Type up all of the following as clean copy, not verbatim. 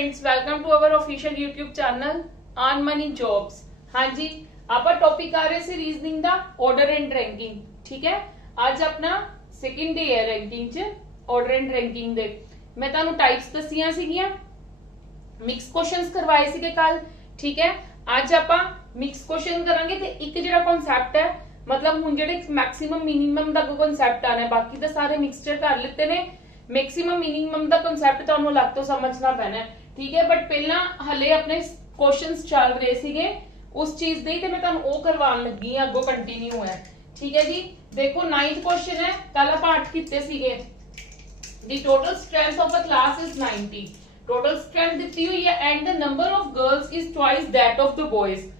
Friends, welcome to our official YouTube channel earn money jobs. हाँ जी, आप topic आ रहे सी रीजनिंग दा ऑर्डर एंड रैंकिंग। ठीक है, आज अपना सेकंड डे है रैंकिंग च ऑर्डर एंड रैंकिंग दे। मैं तुहानू टाइप्स दसियां सीगियां, मिक्स क्वेश्चंस करवाए सीगे कल। ठीक है, आज आपां मिक्स क्वेश्चन करांगे ते एक जिहड़ा कॉन्सेप्ट है, मतलब हुण जिहड़े मैक्सिमम मिनिमम दा कॉन्सेप्ट आना है, बाकी तो सारे मिक्सचर कर लेते ने। मैक्सिमम मिनिमम दा कॉन्सेप्ट तुहानू अलग तो समझना पैना है। ठीक है, बट पहला हले अपने क्वेश्चंस चल रहे सीगे उस चीज दे ते मैं तुहानू ओ करवान लगी हां, अगो कंटिन्यू है। ठीक है जी, देखो 9th क्वेश्चन है, कल आप 8 कीते सीगे। The total strength of a class is 90। Total strength दित्ती हुई है and the number of girls is twice that of the boys.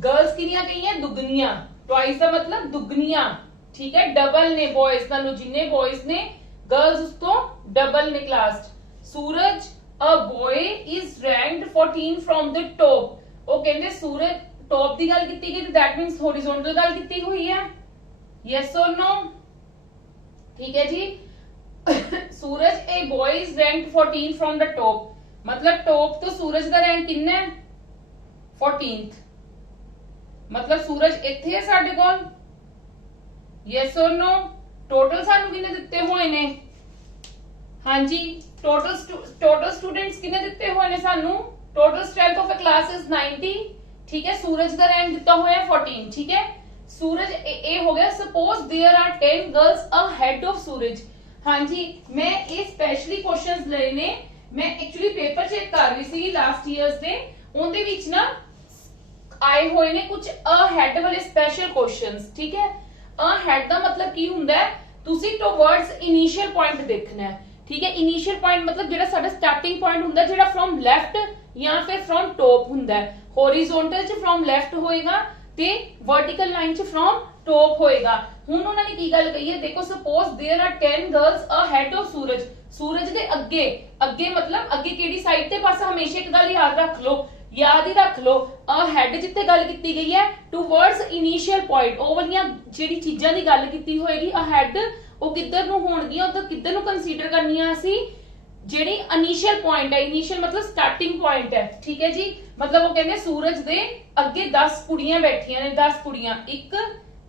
Girls किनियां गई हैं? दुगनियां। ट्वाइस का मतलब दुगनियां। ठीक है, डबल ने बॉयज नालों, जिन्ने बॉयज ने गर्ल्स उसको डबल ने class. Suraj a boy is ranked 14 from the top. ओ कहंदे सूरज टॉप दी गल कीती गई, दैट मींस हॉरिजॉन्टल गल कीती हुई है। यस और नो? ठीक है जी। Suraj a boy is ranked 14 from the top, मतलब टॉप तो सूरज का रैंक कितना है? 14th। मतलब सूरज इत्थे है साडे कोल। यस और नो? टोटल सानू किन्ने दित्ते हुए ने? हाँ जी, टोटल स्टूडेंट्स किन्ने दित्ते हुए ने सानू? Total strength of a class is 90। ठीक है, सूरज का रैंक दिता हुआ है 14। ठीक है, सूरज ए हो गया। Suppose there are 10 girls ahead of Suraj. हाँ जी, मैं ये स्पेशली क्वेश्चंस ले ने, मैं एक्चुअली पेपर चेक कर रही सी लास्ट ईयर्स दे, उनदे विच ना आए हुए ने कुछ अहेड वाले स्पेशल क्वेश्चंस। ठीक है, अहेड दा मतलब की हुंदा है, तुसी टुवर्ड्स इनिशियल पॉइंट देखना है। ठीक है, इनिशियल पॉइंट मतलब जेड़ा साडा स्टार्टिंग पॉइंट हुंदा है, जेड़ा फ्रॉम लेफ्ट या फिर फ्रॉम टॉप हुंदा है। हॉरिजॉन्टल च फ्रॉम लेफ्ट होएगा ते वर्टिकल लाइन च फ्रॉम टॉप होएगा। हुण उन्होंने की गल कही है, देखो suppose there are 10 girls ahead of Suraj. Suraj दे अगे, अगे मतलब अगे केड़ी साइड ते? पास हमेशा एक गल याद रख लो, याद ही रख लो, अहेड जिथे गल की गई है टुवर्ड्स इनिशियल पॉइंट, ओ वालियां जेडी चीजां दी गल की होएगी अहेड, ओ किधर नु होणगियां, तो किधर नु कंसीडर करनियां असी? जेडी इनिशियल पॉइंट है, इनिशियल मतलब स्टार्टिंग पॉइंट है। ठीक है जी, मतलब वो कहते सूरज दे अगे 10 कुड़ियां बैठियां ने। 10 कुड़ियां, 1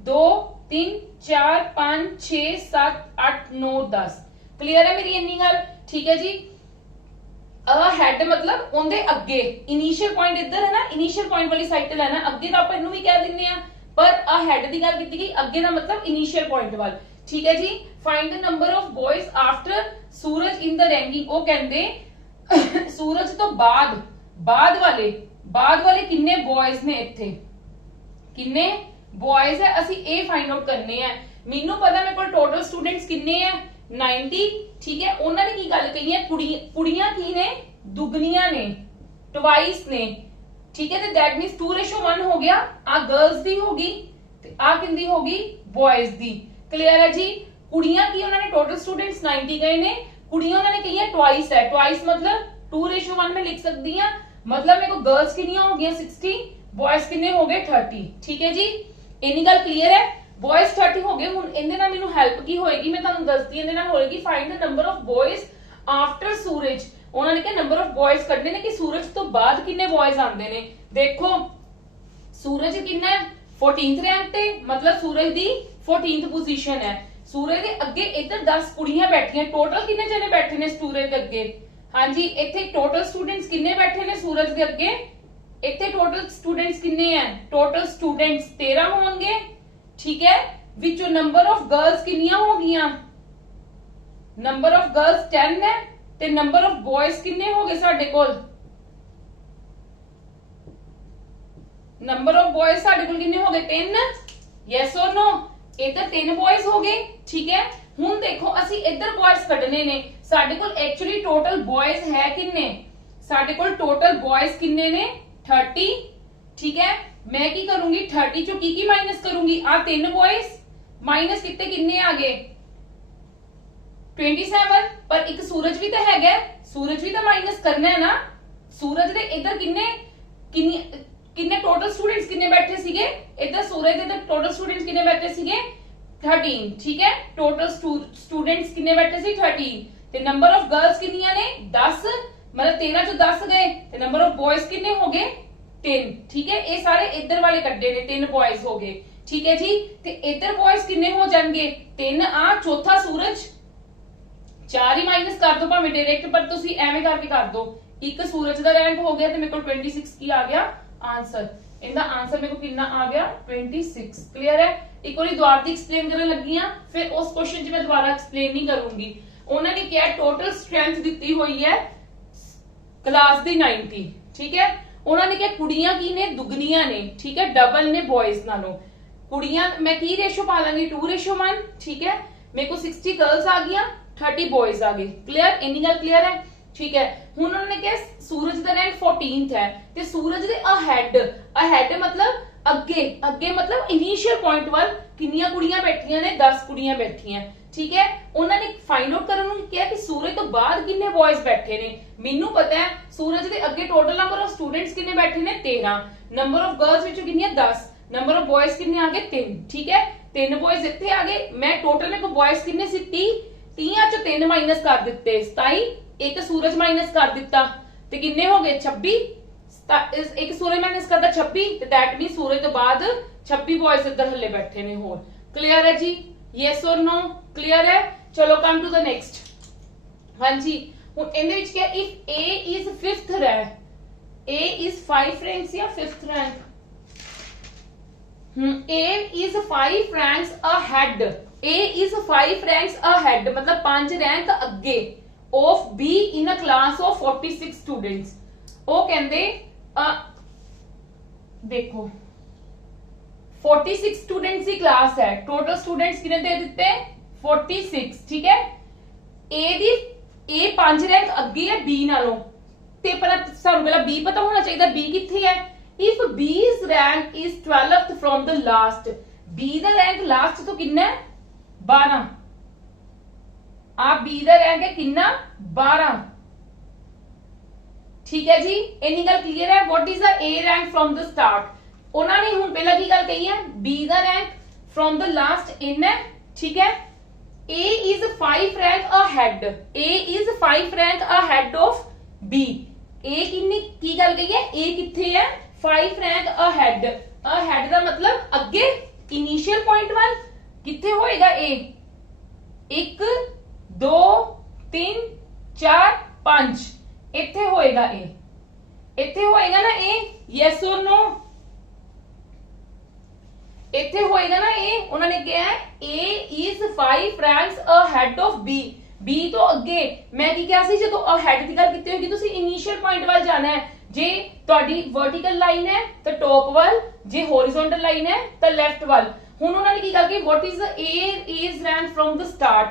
2 3 4 5 6 7 8 9 10। क्लियर है मेरी इन्नी गल? ठीक है जी। हेड मतलब उनके अगे, इनिशियल पॉइंट इधर है ना, इनिशियल पॉइंट वाली साइड ते लेना, अगे तो आप इनू भी कह दिन्ने आ, पर हेड की गल की गई, अगे का मतलब इनिशियल पॉइंट वाल। ठीक है जी। Find the number of boys after Suraj in the ranking. वो कहते सूरज तो बाद वाले किन्ने बॉयज ने इत्थे, किन्ने बॉयज है, असि ए फाइंड आउट करने हैं। मेनू पता मेरे को टोटल स्टूडेंट्स किन्ने हैं? 90। ठीक है, उन्होंने की गल कही है, कुड़ियां की ने? दुगनियां ने, ट्वाइस ने। ठीक है, दैट मींस 2:1 हो गया। आ गर्ल्स दी होगी ते आ किंदी होगी? बॉयज दी। क्लियर है जी। कुड़ियां की उन्होंने टोटल स्टूडेंट्स 90 गए ने, कुड़ियां उन्होंने कही है ट्वाइस है। ट्वाइस मतलब 2:1 में लिख सकती हैं, मतलब मेरे को गर्ल्स कितनियां हो गई 60, बॉयज कितने हो गए 30। ठीक है जी, इन्नी गल क्लियर है। बॉयज 30 हो गए। हुण इहदे नाल मैनूं हेल्प की होएगी, मैं तुहानूं दसदी, इहदे नाल होएगी find the number of boys after Suraj. उन्होंने कहा नंबर ऑफ बॉयज कढने ने कि सूरज तो बाद कितने बॉयज आंदे ने। देखो सूरज कितना है? 14th रैंक ते, मतलब सूरज दी 14th पोजीशन है। सूरज के अगे इधर 10 कुड़ियां बैठियां। टोटल कितने जने बैठे ने सूरज के अगे? हाँ जी, इथे टोटल स्टूडेंट्स कितने बैठे ने सूरज के अगे? इथे टोटल स्टूडेंट्स कितने हैं? टोटल स्टूडेंट्स 13 होंगे। ठीक है, विचो नंबर ऑफ गर्ल्स कितनियां हो गईयां? नंबर ऑफ गर्ल्स 10 है ते नंबर ऑफ बॉयज कितने हो गए साडे कोल? नंबर ऑफ बॉयज साडे कोल कितने हो गए? 10। यस और नो? इधर 3 बॉयज हो गए। ठीक है, हुण देखो असी इधर बॉयज कढने ने, साडे कोल एक्चुअली टोटल बॉयज है कितने? साडे कोल टोटल बॉयज कितने ने? 30। ठीक है, मैं की करूंगी 30 चो की माइनस करूंगी? आ 3 बॉयज माइनस कितने कितने आ गए? 27। पर एक सूरज भी तो है, सूरज भी तो माइनस करना है ना। सूरज दे इधर किन्ने टोटल स्टूडेंट्स किन्ने बैठे सीगे? इधर सूरज दे टोटल स्टूडेंट्स किन्ने बैठे सीगे? 13। ठीक है, टोटल स्टूडेंट्स किन्ने बैठे सी? 13। ते नंबर ऑफ गर्ल्स कितनियां ने? 10, मतलब 13 चो 10 गए ते नंबर ऑफ बॉयज कितने हो गए 3। ठीक है, ये सारे इधर वाले कड्डे ने 3 बॉयज हो गए। ठीक है जी, ते इधर बॉयज कितने हो जाएंगे 3 आ चौथा सूरज 4 ही माइनस कर दो भावे डायरेक्ट, पर तुसी एवें करके कर दो। एक सूरज का रैंक हो गया, तो मेरे को 26 की आ गया आंसर। इनका आंसर मेरे को कितना आ गया 26। क्लियर है। एक बार दोबारा एक्सप्लेन करने लगी हां, फिर उस क्वेश्चन च मैं दोबारा एक्सप्लेन नहीं करूंगी। उन्होंने क्या टोटल स्ट्रेंथ दी हुई है क्लास दी 90। ठीक है, उन्होंने क्या कुड़ियां की ने दुगनियां ने, ठीक है, डबल ने बॉयज नालों। कुड़ियां मैं की रेशो पा लांगी 2:1। ठीक है, मेरे को 60 गर्ल्स आ गई 30 बॉयज आ गए। क्लियर, इन्नी गल क्लियर है। ठीक है, हुन उन्होंने क्या सूरज का रैंक 14th है, ते सूरज दे अहेड मतलब अगे, अगे मतलब इनिशियल पॉइंट वाल कितनियां कुड़ियां बैठियां ने 10 कुड़ियां बैठियां। ठीक है, उन्होंने फाइंड आउट करने को किया कि सूरज तो बाद कितने बॉयज बैठे ने। मेनू पता है सूरज के अगे टोटल नंबर ऑफ स्टूडेंट्स कितने बैठे ने 13, नंबर ऑफ गर्ल्स विचों कितनी 10, नंबर ऑफ बॉयज कितने आ गए 3। ठीक है, 3 बॉयज इत्थे आ गए। मैं टोटल मेरे को बॉयज कितने सी 30 चो 3 माइनस कर दिते 27, एक सूरज माइनस कर दिता ते कितने हो गए 26। एक सूरज माइनस करता 26, दैट मीन सूरज तो बाद 26 बॉयज इधर हल्ले बैठे ने होर। क्लियर है जी, यस और नो, क्लियर है। चलो कम टू द नेक्स्ट। हाँ जी, हुन इनदे विच क्या if A is 5th rank, A is 5 ranks या 5th rank, A is 5 ranks ahead, A is 5 ranks ahead मतलब 5 रैंक अगे of be in a class of 46 students. वो कहंदे देखो 46 स्टूडेंट्स की क्लास है, टोटल स्टूडेंट्स कितने दे दिते 46। ठीक है, ए 5 रैंक अगे है बी नालों, ते पर सानू पहला बी पता होना चाहिए बी किथे है। If B's rank is 12th from the last, B दा रैंक लास्ट तो कितना है 12, आप बी दा रैंक है कितना 12। ठीक है जी, इन्नी गल क्लियर है। What is the A rank from the start, उन्होंने हुन पहला की गल कही है बी दा रैंक फ्रॉम द लास्ट इन है। ठीक है, A is 5 rank ahead, A is 5 rank ahead of B. A कितनी की गल कही है, ए किथे है 5 रैंक अहेड, अहेड दा मतलब अगे इनिशियल पॉइंट वाल किथे होएगा ए 1 2 3 4 5 इथे होएगा ए, इथे होएगा ना ए, यस और नो, इथे होएगा ना ए। उन्होंने क्या है A is 5 ranks ahead of B, B तो अगे मैं की क्या सी जो अहेड की गल कीती होगी तुसी इनिशियल पॉइंट वाल जाना है। जे ਤੁਹਾਡੀ वर्टिकल लाइन है तो टॉप वाल, जे हॉरिजॉन्टल लाइन है तो लेफ्ट वाल। हुन उन्होंने की कहा कि what is the A's rank from the start,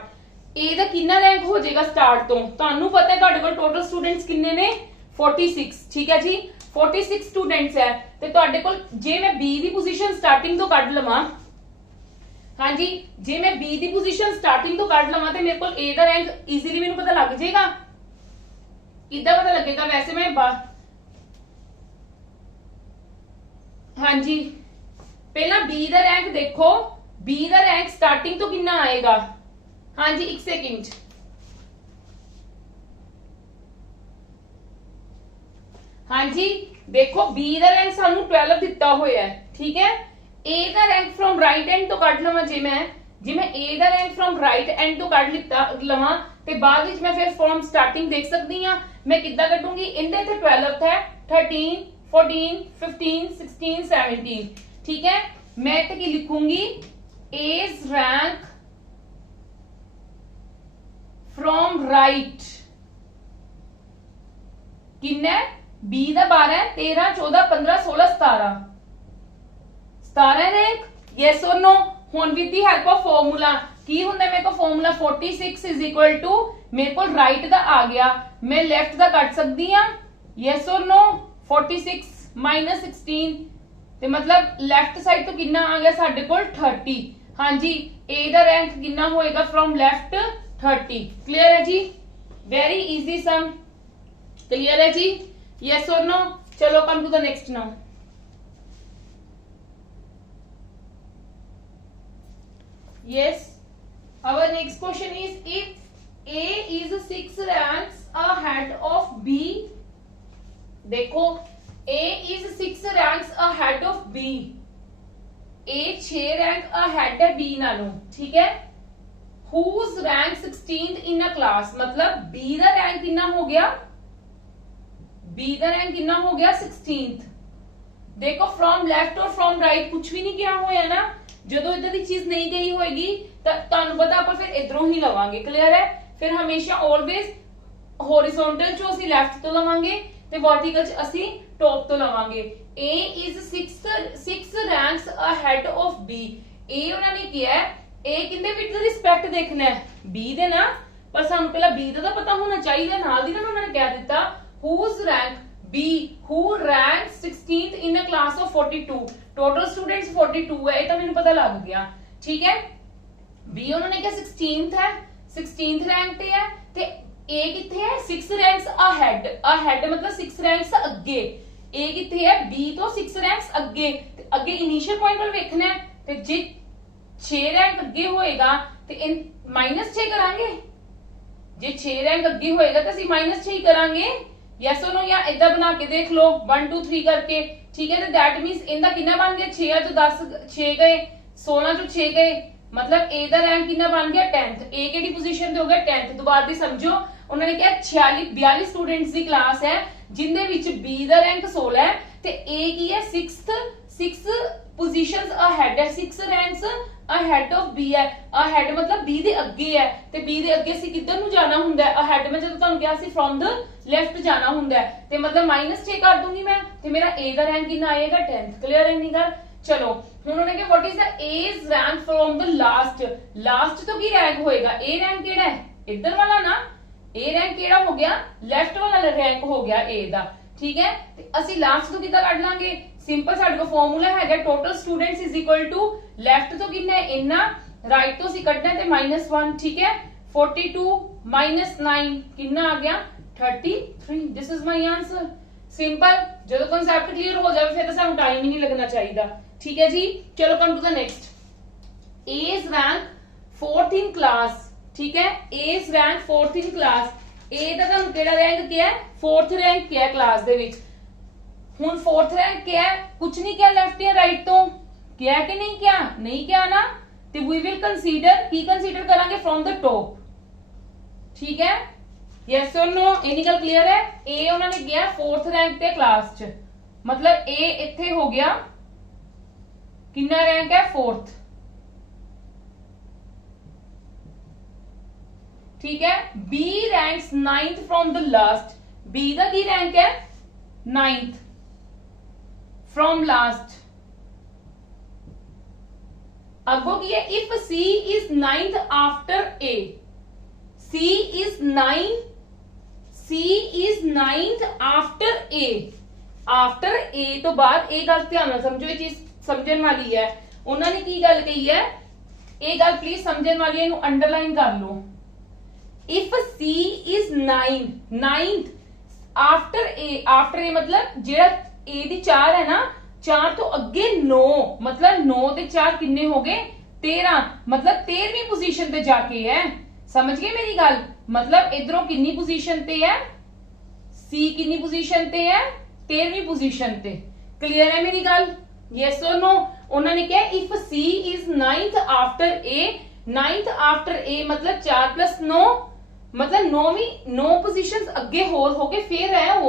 A दा कितना रैंक हो जाएगा स्टार्ट तो, ਤੁਹਾਨੂੰ पता है ਤੁਹਾਡੇ ਕੋਲ टोटल स्टूडेंट्स कितने ने 46। ठीक है जी, 46 स्टूडेंट्स है ਤੇ ਤੁਹਾਡੇ ਕੋਲ ਜੇ मैं बी ਦੀ पोजीशन स्टार्टिंग तो ਕੱਢ ਲਵਾਂ, हाँ जी, जे मैं बी ਦੀ पोजीशन स्टार्टिंग तो ਕੱਢ ਲਵਾਂ ਤੇ ਮੇਰੇ ਕੋਲ ए ਦਾ रैंक इजीली ਮੈਨੂੰ पता लग जाएगा। कितना पता लगेगा वैसे मैं हाँ जी, पहला बी दा रैंक देखो, बी दा रैंक स्टार्टिंग तो कितना आएगा। हाँ जी, एक सेकंड, हाँ जी देखो बी दा रैंक सानू 12 दिता होया है। ठीक है, ए दा रैंक फ्रॉम राइट एंड तो कट लवां, जे मैं ए दा रैंक फ्रॉम राइट एंड तो कट लिता लवां ते बाद विच मैं फिर फ्रॉम स्टार्टिंग देख सकती हां। मैं किद्दां कटूंगी, इंदे ते 12th है 13 14 15 16 17। ठीक है, मैं तो की लिखूंगी एज रैंक फ्रॉम राइट किन्ना बी दा 12 13 14 15 16 17 रैंक, यस और नो। हुन with the help of formula की हुंदा मेरे को फॉर्मूला 46 इज इक्वल टू मेरे को राइट दा आ गया, मैं लेफ्ट दा कट सकती हां, यस और नो। 46 माइनस 16 ते मतलब लेफ्ट साइड तो कितना आ गया साडे कोल 30। हाँ जी, ए दा रैंक कितना होएगा फ्रॉम लेफ्ट 30। क्लियर है जी, वेरी इजी सम, क्लियर है जी, यस और नो। चलो come to the next now. Yes, our next question is if A is 6 ranks ahead of B, देखो A is 6 ranks ahead of B, A 6 rank ahead है B नालों, ठीक है। Whose rank 16th in a class, मतलब B ਦਾ rank कितना हो गया, B ਦਾ rank कितना हो गया 16th। देखो फ्रॉम लेफ्ट और फ्रॉम राइट कुछ भी नहीं किया होया ना, ਜਦੋਂ ਇਦਾਂ ਦੀ ਚੀਜ਼ ਨਹੀਂ ਗਈ ਹੋਏਗੀ ਤਾਂ ਤੁਹਾਨੂੰ ਪਤਾ ਆਪਾਂ ਫਿਰ ਇਧਰੋਂ ਹੀ ਲਵਾਂਗੇ, ਕਲੀਅਰ ਹੈ। ਫਿਰ ਹਮੇਸ਼ਾ ਆਲਵੇਜ਼ ਹੌਰੀਜ਼ੌਂਟਲ ਚੋਂ ਅਸੀਂ ਲੈਫਟ ਤੋਂ ਲਵਾਂਗੇ ਤੇ ਵਰਟੀਕਲ ਚ ਅਸੀਂ ਟੌਪ ਤੋਂ ਲਵਾਂਗੇ। A is 6 ranks ahead of B, A ਉਹਨਾਂ ਨੇ ਕਿਹਾ ਹੈ A ਕਿੰਦੇ ਵਿੱਚ ਰਿਸਪੈਕਟ ਦੇਖਣਾ ਹੈ B ਦੇ ਨਾ, ਪਰ ਸਾਨੂੰ ਪਹਿਲਾਂ B ਦਾ ਤਾਂ ਪਤਾ ਹੋਣਾ ਚਾਹੀਦਾ, ਨਾਲ ਦੀ ਨਾਲ ਉਹਨਾਂ ਨੇ ਕਹਿ ਦਿੱਤਾ whose rank B, who ranks 16th in a class of 42, total students 42 है, ये तो मैंने पता लग गया, ठीक है। B उन्होंने क्या 16th है, 16th रैंक पे है, ते A किथे है 6 रैंक्स अहेड, अहेड मतलब 6 रैंक्स अगे, A किथे है B तो 6 रैंक्स अगे, ते अगे इनिशियल पॉइंट पर देखना है, ते जे 6 रैंक अगे होएगा ते इन -6 करांगे, जे 6 रैंक अगे होएगा तो ਅਸੀਂ -6 ही करांगे, यस और नो, या इधर बना के देख लो 1 2 3 करके, ठीक है। तो दैट मींस इनका कितना बन गया 6 तो 10 6 गए, 16 तो 6 गए, मतलब ए दा रैंक कितना बन गया 10th, ए केडी पोजीशन ते हो गया 10th। दोबारा दी समझो, उन्होंने कहा 46 42 स्टूडेंट्स दी क्लास है जिंदे विच बी दा रैंक 16 है ते ए की है 6 पोजीशंस अहेड है, 6 रैंक्स अहेड ऑफ बी है। अहेड मतलब बी दे अगे है, ते बी दे अगे ਅਸੀਂ ਕਿੱਧਰ ਨੂੰ ਜਾਣਾ ਹੁੰਦਾ ਹੈ, ਅहेड में ਜਦੋਂ ਤੁਹਾਨੂੰ ਕਿਹਾ ਸੀ फ्रॉम द लेफ्ट जाना ਹੁੰਦਾ ਹੈ, ਤੇ मतलब -6 ਕਰ ਦੂੰਗੀ ਮੈਂ, ਤੇ ਮੇਰਾ A ਦਾ ਰੈਂਕ ਕਿੰਨਾ ਆਏਗਾ 10th, ਕਲੀਅਰ ਹੈ ਨਹੀਂ ਗੱਲ। ਚਲੋ ਹੁਣ ਉਹਨੇ ਕਿਹਾ what is the A's rank from the last, last ਤੋਂ ਕੀ ਰੈਂਕ ਹੋਏਗਾ, A ਰੈਂਕ ਕਿਹੜਾ ਹੈ ਇੱਧਰ ਵਾਲਾ ਨਾ, A ਰੈਂਕ ਕਿਹੜਾ ਹੋ ਗਿਆ ਲੈਫਟ ਵਾਲਾ ਰੈਂਕ ਹੋ ਗਿਆ A ਦਾ, ਠੀਕ ਹੈ। ਤੇ ਅਸੀਂ ਲਾਸਟ ਤੋਂ ਕਿੱਦਾਂ ਕੱਢ ਲਾਂਗੇ, ਸਿੰਪਲ ਸਾਡੇ ਕੋਲ ਫਾਰਮੂਲਾ ਹੈਗਾ total students is equal to left ਤੋਂ ਕਿੰਨਾ ਹੈ ਇੰਨਾ, ਰਾਈਟ ਤੋਂ ਅਸੀਂ ਕੱਢਣਾ ਤੇ -1, ਠੀਕ ਹੈ। 42 -9 ਕਿੰਨਾ ਆ ਗਿਆ 33, ਦਿਸ ਇਜ਼ ਮਾਈ ਆंसर। ਸਿੰਪਲ, ਜਦੋਂ ਕਨਸੈਪਟ ਕਲੀਅਰ ਹੋ ਜਾਵੇ ਫਿਰ ਤਾਂ ਸਾਨੂੰ ਟਾਈਮ ਹੀ ਨਹੀਂ ਲੱਗਣਾ ਚਾਹੀਦਾ, ਠੀਕ ਹੈ ਜੀ। ਚਲੋ come to the next, A's rank 4th in class, ठीक है। A's rank 4th in class, A ਦਾ ਤੁਹਾਨੂੰ ਕਿਹੜਾ ਰੈਂਕ ਕਿਹਾ ਹੈ 4th ਰੈਂਕ ਕਿਹਾ ਕਲਾਸ ਦੇ ਵਿੱਚ। ਹੁਣ 4th ਰੈਂਕ ਕਿਹਾ ਕੁਝ ਨਹੀਂ ਕਿਹਾ ਲੈਫਟ ਜਾਂ ਰਾਈਟ ਤੋਂ, ਕਿਹਾ ਕਿ ਨਹੀਂ ਕਿਹਾ, ਨਹੀਂ ਕਿਹਾ ਨਾ, ਤੇ we will consider, Ki consider ਕਰਾਂਗੇ from the top, ਠੀਕ ਹੈ। yes or no, ਇਹ ਗੱਲ ਕਲੀਅਰ ਹੈ। A ਉਹਨਾਂ ਨੇ ਕਿਹਾ 4th ਰੈਂਕ ਤੇ ਕਲਾਸ ਚ, मतलब A ਇੱਥੇ ਹੋ ਗਿਆ ਕਿੰਨਾ ਰੈਂਕ ਹੈ 4th, ठीक है। B ranks 9th from the last, B the Ki rank ਹੈ 9th from last। ਅੱਗੋਂ ਕੀ ਹੈ, if C is 9th after A, C is 9th after A, after A ਤੋਂ ਬਾਅਦ ਇਹ ਗੱਲ ਧਿਆਨ ਨਾਲ ਸਮਝੋ, ਇਹ ਚੀਜ਼ ਸਮਝਣ ਵਾਲੀ ਹੈ। ਉਹਨਾਂ ਨੇ ਕੀ ਗੱਲ ਕਹੀ ਹੈ, ਇਹ ਗੱਲ ਪਲੀਜ਼ ਸਮਝਣ ਵਾਲੀ ਹੈ, ਇਹਨੂੰ ਅੰਡਰਲਾਈਨ ਕਰ ਲਓ। If C is 9th after A, after A मतलब ਜਿਹੜਾ A ਦੀ 4 है ना, 4 ਤੋਂ ਅੱਗੇ 9, मतलब 9 ਤੇ 4 ਕਿੰਨੇ ਹੋ ਗਏ 13, मतलब 13ਵੀਂ ਪੋਜੀਸ਼ਨ ਤੇ ਜਾ ਕੇ ਹੈ। ਸਮਝ ਗਏ ਮੇਰੀ ਗੱਲ, मतलब ਇਧਰੋਂ ਕਿੰਨੀ ਪੋਜੀਸ਼ਨ ਤੇ ਹੈ C, ਕਿੰਨੀ ਪੋਜੀਸ਼ਨ ਤੇ ਹੈ 13ਵੀਂ ਪੋਜੀਸ਼ਨ ਤੇ, ਕਲੀਅਰ ਹੈ ਮੇਰੀ ਗੱਲ, yes or no। ਉਹਨਾਂ ਨੇ ਕਿਹਾ if C is 9th after A, 9th after A मतलब 4 + 9, मतलब 9 पोजीशंस अगे हो के फिर है वो,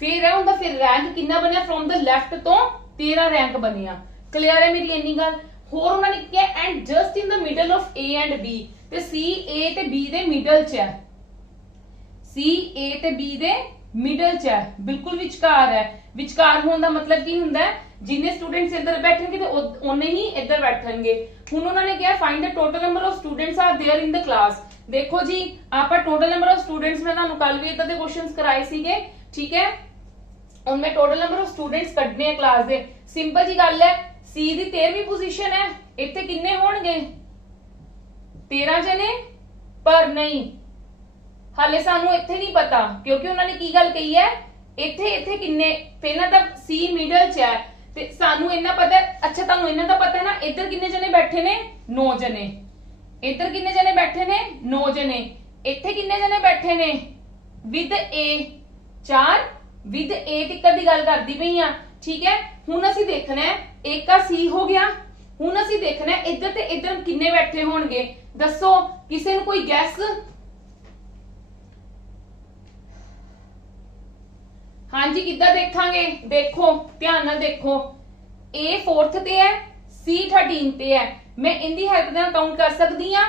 फिर है उनका फिर रैंक कितना बनया फ्रॉम द लेफ्ट तो 13 रैंक बनया, क्लियर है मेरी इन्नी गल। होर उन्होंने किया and just in the middle of A and B, ते C A ते B दे मिडल च है, C A ते B दे मिडल च है, बिल्कुल विचकार है। विचकार होने का मतलब की हुंदा है, जिन्ने स्टूडेंट्स इधर बैठेंगे तो उन्ने ही इधर बैठेंगे। हुण उन्होंने क्या find the total number of students are there in the class. देखो जी आपा टोटल नंबर ऑफ स्टूडेंट्स मैं ਤੁਹਾਨੂੰ ਕੱਲ ਵੀ ਇਦਾਂ ਦੇ ਕੁਐਸਚਨਸ ਕਰਾਏ ਸੀਗੇ, ਠੀਕ ਹੈ। ਹੁਣ ਮੈਂ ਟੋਟਲ ਨੰਬਰ ਆਫ ਸਟੂਡੈਂਟਸ ਕੱਢਨੇ ਆ ਕਲਾਸ ਦੇ। ਸਿੰਪਲ ਜੀ ਗੱਲ ਹੈ, C ਦੀ 13ਵੀਂ ਪੋਜੀਸ਼ਨ ਹੈ, ਇੱਥੇ ਕਿੰਨੇ ਹੋਣਗੇ 13 ਜਣੇ, ਪਰ ਨਹੀਂ ਹਾਲੇ ਸਾਨੂੰ ਇੱਥੇ ਨਹੀਂ ਪਤਾ, ਕਿਉਂਕਿ ਉਹਨਾਂ ਨੇ ਕੀ ਗੱਲ ਕਹੀ ਹੈ ਇੱਥੇ ਕਿੰਨੇ, ਪਹਿਲਾਂ ਤਾਂ C ਮਿਡਲ ਚ ਹੈ ਤੇ ਸਾਨੂੰ ਇੰਨਾ ਪਤਾ। ਅੱਛਾ ਤੁਹਾਨੂੰ ਇਹਨਾਂ ਦਾ ਪਤਾ ਨਾ ਇੱਧਰ ਕਿੰਨੇ ਜਣੇ ਬੈਠੇ ਨੇ 9 ਜਣੇ, ਇੱਧਰ ਕਿੰਨੇ ਜਣੇ ਬੈਠੇ ਨੇ 9 ਜਣੇ, ਇੱਥੇ ਕਿੰਨੇ ਜਣੇ ਬੈਠੇ ਨੇ विद ए, 4 विद ए तिक्कर दी गल करदी पई आ, ठीक है। हुण असीं देखना है एक का सी हो गया, हुण असीं देखना है इधर ते इधर किन्ने बैठे होणगे, दसो किसे नूं कोई गैस। हाँ जी किद्दां देखांगे, देखो ध्यान नाल देखो, ए 4th ते है, सी 13 ते है, मैं इनदी हेल्प नाल काउंट कर सकदी हां।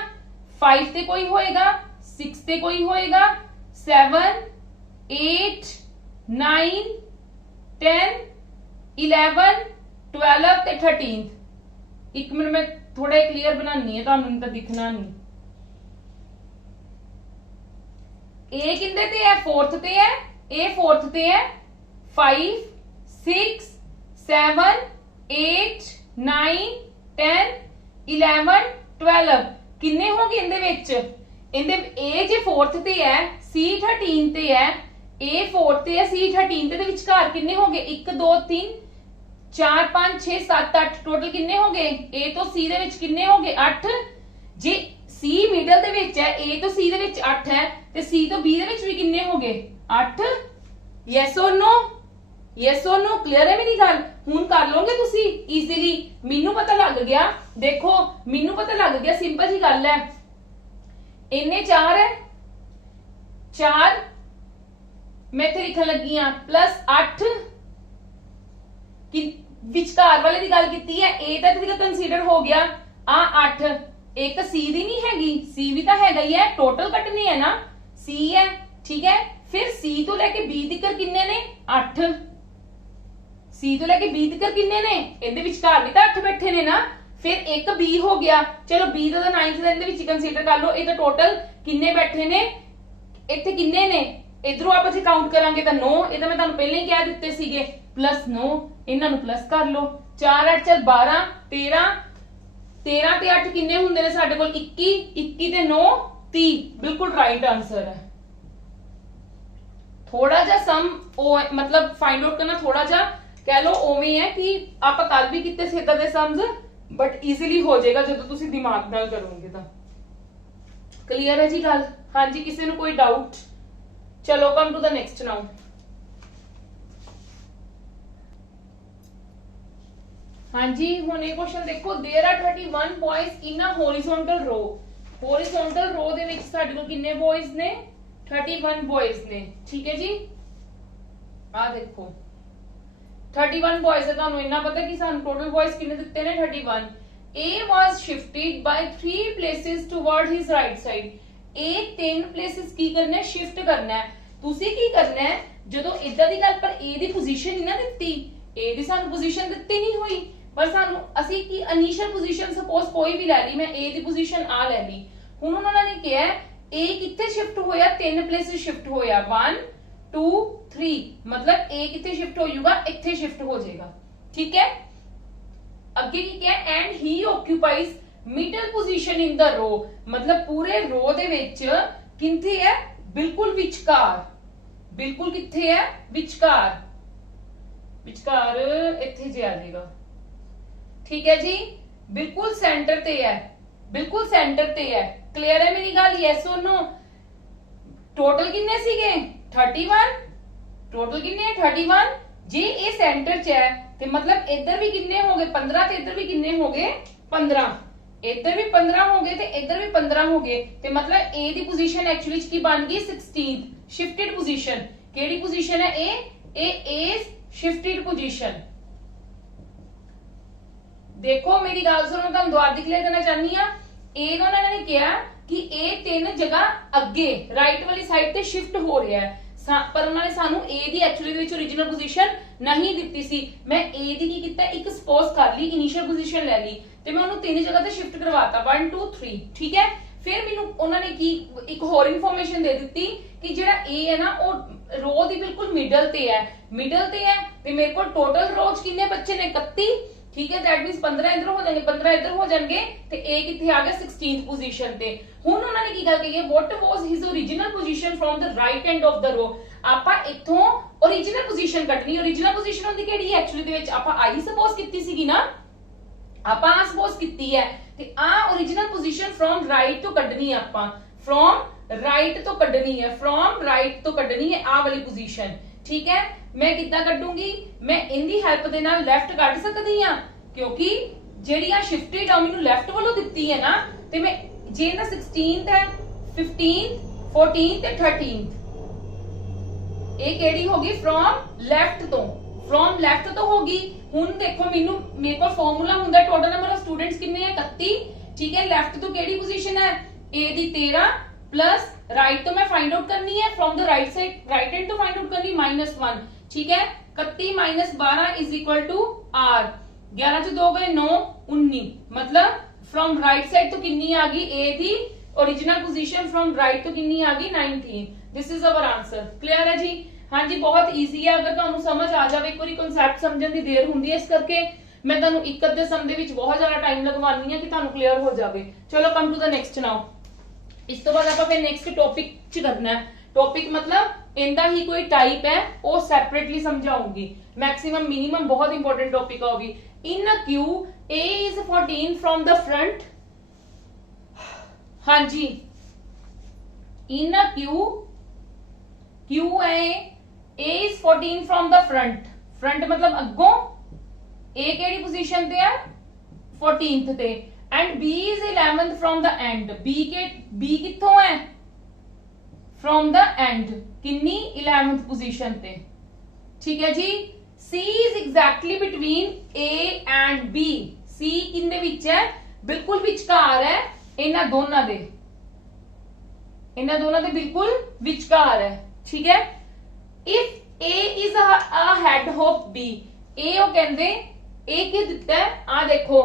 5 ते कोई होएगा, 6 ते कोई होएगा, 7 8 9 10 11 12 ते 13। एक मिनट में थोड़ा क्लियर बनानी है, तुहानू तो दिखना नहीं। ए किंदे ते है, 4th ते है, ए 4th ते है। 5 6 7 8 9 10 11 12 किन्ने हो गए इंदे विच, इंदे ए जे 4th ते है, सी 13 ते है, ए 4th ते है, सी 13 ते विचकार किन्ने हो गए, 1 2 3 4 5 6 7 8 टोटल किन्ने हो गए, ए तो सी दे विच किन्ने हो गए 8। जे सी मिडल दे विच है, ए तो सी दे विच 8 है, ते सी तो बी दे विच भी किन्ने हो गए 8। यस और नो, यस और नो, क्लियर है मेरी गल। हुण कर लोगे तुसी इजीली, मेनू पता लग गया, देखो मेनू पता लग गया, सिंपल जी गल है। इन्ने 4 है, 4 मैं इत्थे लिखण लगी हां प्लस 8 कि विचकार वाले दी गल कीती है, ए तां इत्थे कंसीडर हो गया, आ 8 एक सी दी नहीं हैगी, सी भी तां हैगा ही है, टोटल कटने है ना, सी है, ठीक है। फिर सी तो लेके बी तिकर किन्ने ने 8, सी तो लेके बी तिकर किन्ने ने, इहदे विचकार भी तां 8 बैठे ने ना। फिर एक बी हो गया, चलो बी तो 9th दे विच कंसीडर कर लो, ये तो टोटल किन्ने बैठे ने, इत्थे किन्ने ने, इधरों आप जे काउंट करांगे तो 9, ये तो मैं तुहानू पहले ही कह दित्ते सीगे, प्लस 9 इन्हां नू प्लस कर लो, 4 8 4 12 13 13 ते 8 किन्ने हुंदे ने साडे कोल 21, 21 ते 9 30, बिल्कुल राइट आंसर है। थोड़ा जा सम मतलब फाइंड आउट करना थोड़ा जा कह लो ओवें है कि आप कल भी कितने से दे सम्स, बट इजीली हो जाएगा जो तुसी दिमाग नाल करोगे तो। क्लियर है जी गल? हाँ जी, किसी ने कोई डाउट? चलो come to the next now. हाँ जी, हुण ये क्वेश्चन देखो, there are 31 boys in a horizontal row. Horizontal row दे विच साडे कोल किन्ने बॉयज ने, 31 बॉयज ने, ठीक है जी। आ देखो 31 बॉयज है, तुहानू इन्ना पता कि सानू टोटल बॉयज किन्ने दित्ते ने 31। A was shifted by 3 places toward his right side। A 3 places की करना है, शिफ्ट करना है। तुसी की करना है, जदों इदां दी गल पर A दी पोजीशन नहीं ना दित्ती, A दी सानू पोजीशन दित्ती नहीं हुई, पर सानू असी की इनिशियल पोजीशन सपोज कोई भी ले ली, मैं A दी पोजीशन आ ले ली। हुण उन्होंने ने कहा है A कित्थे शिफ्ट होया, 3 प्लेसेस शिफ्ट होया, 1 2 3, मतलब A कित्थे शिफ्ट हो जाएगा, इत्थे शिफ्ट हो जाएगा, ठीक है। अगे की क्या है, and he occupies middle position in the row, मतलब पूरे रो दे विच किथे है, बिल्कुल विचकार, बिल्कुल किथे है, विचकार, विचकार इत्थे जे आ जाएगा, ठीक है जी, बिल्कुल सेंटर ते है, बिल्कुल सेंटर ते है। क्लियर है मेरी गल? यस और नो? टोटल किन्ने सीगे 31, टोटल किन्ने 31, जे ए सेंटर च है ते मतलब इधर भी किन्ने हो गए 15 ते इधर भी किन्ने हो गए 15, इधर भी 15 हो गए ते इधर भी 15 हो गए, ते मतलब ए दी पोजीशन एक्चुअली की बन गई 16th शिफ्टेड पोजीशन। केड़ी पोजीशन है ए शिफ्टेड पोजीशन। देखो मेरी गल सुनो, मैं दोबारा क्लियर करना चाहनी हां, ए तो उन्होंने कहा कि ए 3 जगह अगे राइट वाली साइड ते शिफ्ट हो रहा है, पर उन्होंने सानू ए दी एक्चुअली दे विच ओरिजिनल पोजीशन नहीं दित्ती सी। मैं ए दी की कीता, एक सपोज कर ली, इनिशियल पोजीशन ले ली ते मैं उन्होंने 3 जगह ते शिफ्ट करवाता, 1 2 3, ठीक है। फिर मैनू उन्होंने की एक होर इन्फॉर्मेशन दे दी कि जेड़ा ए है ना वो रो दी बिल्कुल मिडल ते है, मिडल ते है ते मेरे को टोटल रोज किन्ने बच्चे ने 31, ठीक है। दैट मींस 15 इधर हो जाएंगे, 15 इधर हो जाएंगे ते ए किथे आ गया 16th पोजीशन ते। हुण उन्होंने की गल कही है, what was his original position from the right end of the row. आपा इथों ओरिजिनल पोजीशन कटनी, ओरिजिनल पोजीशन होंदी केड़ी है एक्चुअली दे विच, आपा आई सपोज कीती सीगी ना, आपा सपोज कीती है ते आ ओरिजिनल पोजीशन फ्रॉम राइट तो कढनी है, आपा फ्रॉम राइट तो कड्डनी है, फ्रॉम राइट तो कड्डनी है आ वाली पोजीशन। ठीक है, मैं कितना कड्डूंगी, मैं इनदी हेल्प दे नाल लेफ्ट कढ सकदी हां, क्योंकि ਜਿਹੜੀਆਂ ਸ਼ਿਫਟਡ ਆ ਮੈਨੂੰ ਲੈਫਟ ਵੱਲੋਂ ਦਿੱਤੀ ਹੈ ਨਾ, ਤੇ ਮੈਂ ਜੇ ਇਹਦਾ 16th ਹੈ 15th 14th ਤੇ 13th, ਇਹ ਕਿਹੜੀ ਹੋਗੀ ਫਰੋਮ ਲੈਫਟ ਤੋਂ, ਫਰੋਮ ਲੈਫਟ ਤੋਂ ਹੋਗੀ। ਹੁਣ ਦੇਖੋ ਮੈਨੂੰ ਮੇਰੇ ਕੋਲ ਫਾਰਮੂਲਾ ਹੁੰਦਾ ਟੋਟਲ ਨੰਬਰ ਆਫ ਸਟੂਡੈਂਟਸ ਕਿੰਨੇ ਹੈ 31। ਠੀਕ ਹੈ, ਲੈਫਟ ਤੋਂ ਕਿਹੜੀ ਪੋਜੀਸ਼ਨ ਹੈ a ਦੀ 13 प्लस राइट तो मैं फाइंड आउट करनी है from the right side, right hand तो फाइंड आउट करनी -1। ठीक है, 31 - 12 इज इक्वल टू r, 11 से 2 गए 9 19, मतलब फ्रॉम राइट साइड तो कितनी आ गई a the original position, from right तो कितनी आ गई 19। This is our answer. Clear है जी? हाँ जी, बहुत ईजी है, अगर तुहानू समझ आ जाए, एक बार कॉन्सेप्ट समझने की देर होंदी है, इस करके मैं तुहानू एक अद्धे सम दे विच बहुत ज्यादा टाइम लगवानी है कि तुहानू क्लियर हो जाए। चलो come to the next now. इस तो बाद आप नेक्स्ट टॉपिक च करना है, टॉपिक मतलब इंदा ही कोई टाइप है वो सेपरेटली समझाऊंगी, मैक्सिमम मिनिमम बहुत इंपॉर्टेंट टॉपिक होगी। In a queue A is 14 from the front, हाँ जी, इन अ क्यू है A is 14 from the front, front मतलब अगों, A केड़ी पोजीशन ते है 14th ते, and B is 11th from the end, B कित्थों है from the end, किन्नी 11th पोजीशन ते। ठीक है जी, C is exactly between A and B, C किन्ने विच है, बिल्कुल विचकार है इन्हां दोनां दे, बिल्कुल विचकार है। ठीक है, if A is a head of B, A वो कहंदे A की दित्ता है, आ देखो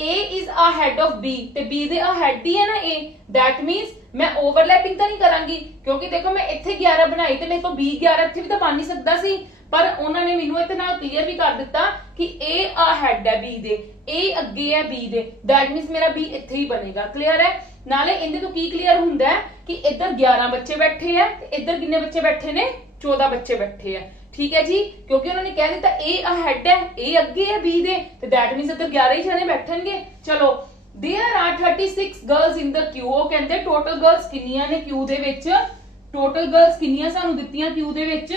A is a head of B, ते B दे a head ही है ना A, that means मैं ओवरलैपिंग तो नहीं करांगी, क्योंकि देखो मैं इत्थे 11 बनाई ते मेरे को B 11 इत्थे भी तो बन नहीं सकता सी, पर उन्होंने मैनू इत्थे नाल क्लियर भी कर दिता कि A a head है B दे, A अगे है B दे, that means मेरा B इत्थे ही बनेगा। क्लियर है? नाले इहदे तो की क्लियर हुंदा है कि इधर 11 बच्चे बैठे हैं ते इधर कितने बच्चे बैठे ने, 14 बच्चे बैठे हैं। ठीक है जी, क्योंकि उन्होंने कह दिता A अहेड है, A अगे है B दे, तो दैट मींस इधर 11 ही जने बैठेंगे। चलो, there are 36 girls in the queue, वो कहंदे टोटल गर्ल्स कितनियां ने क्यू दे विच, टोटल गर्ल्स कितनियां सानू दित्तियां क्यू दे विच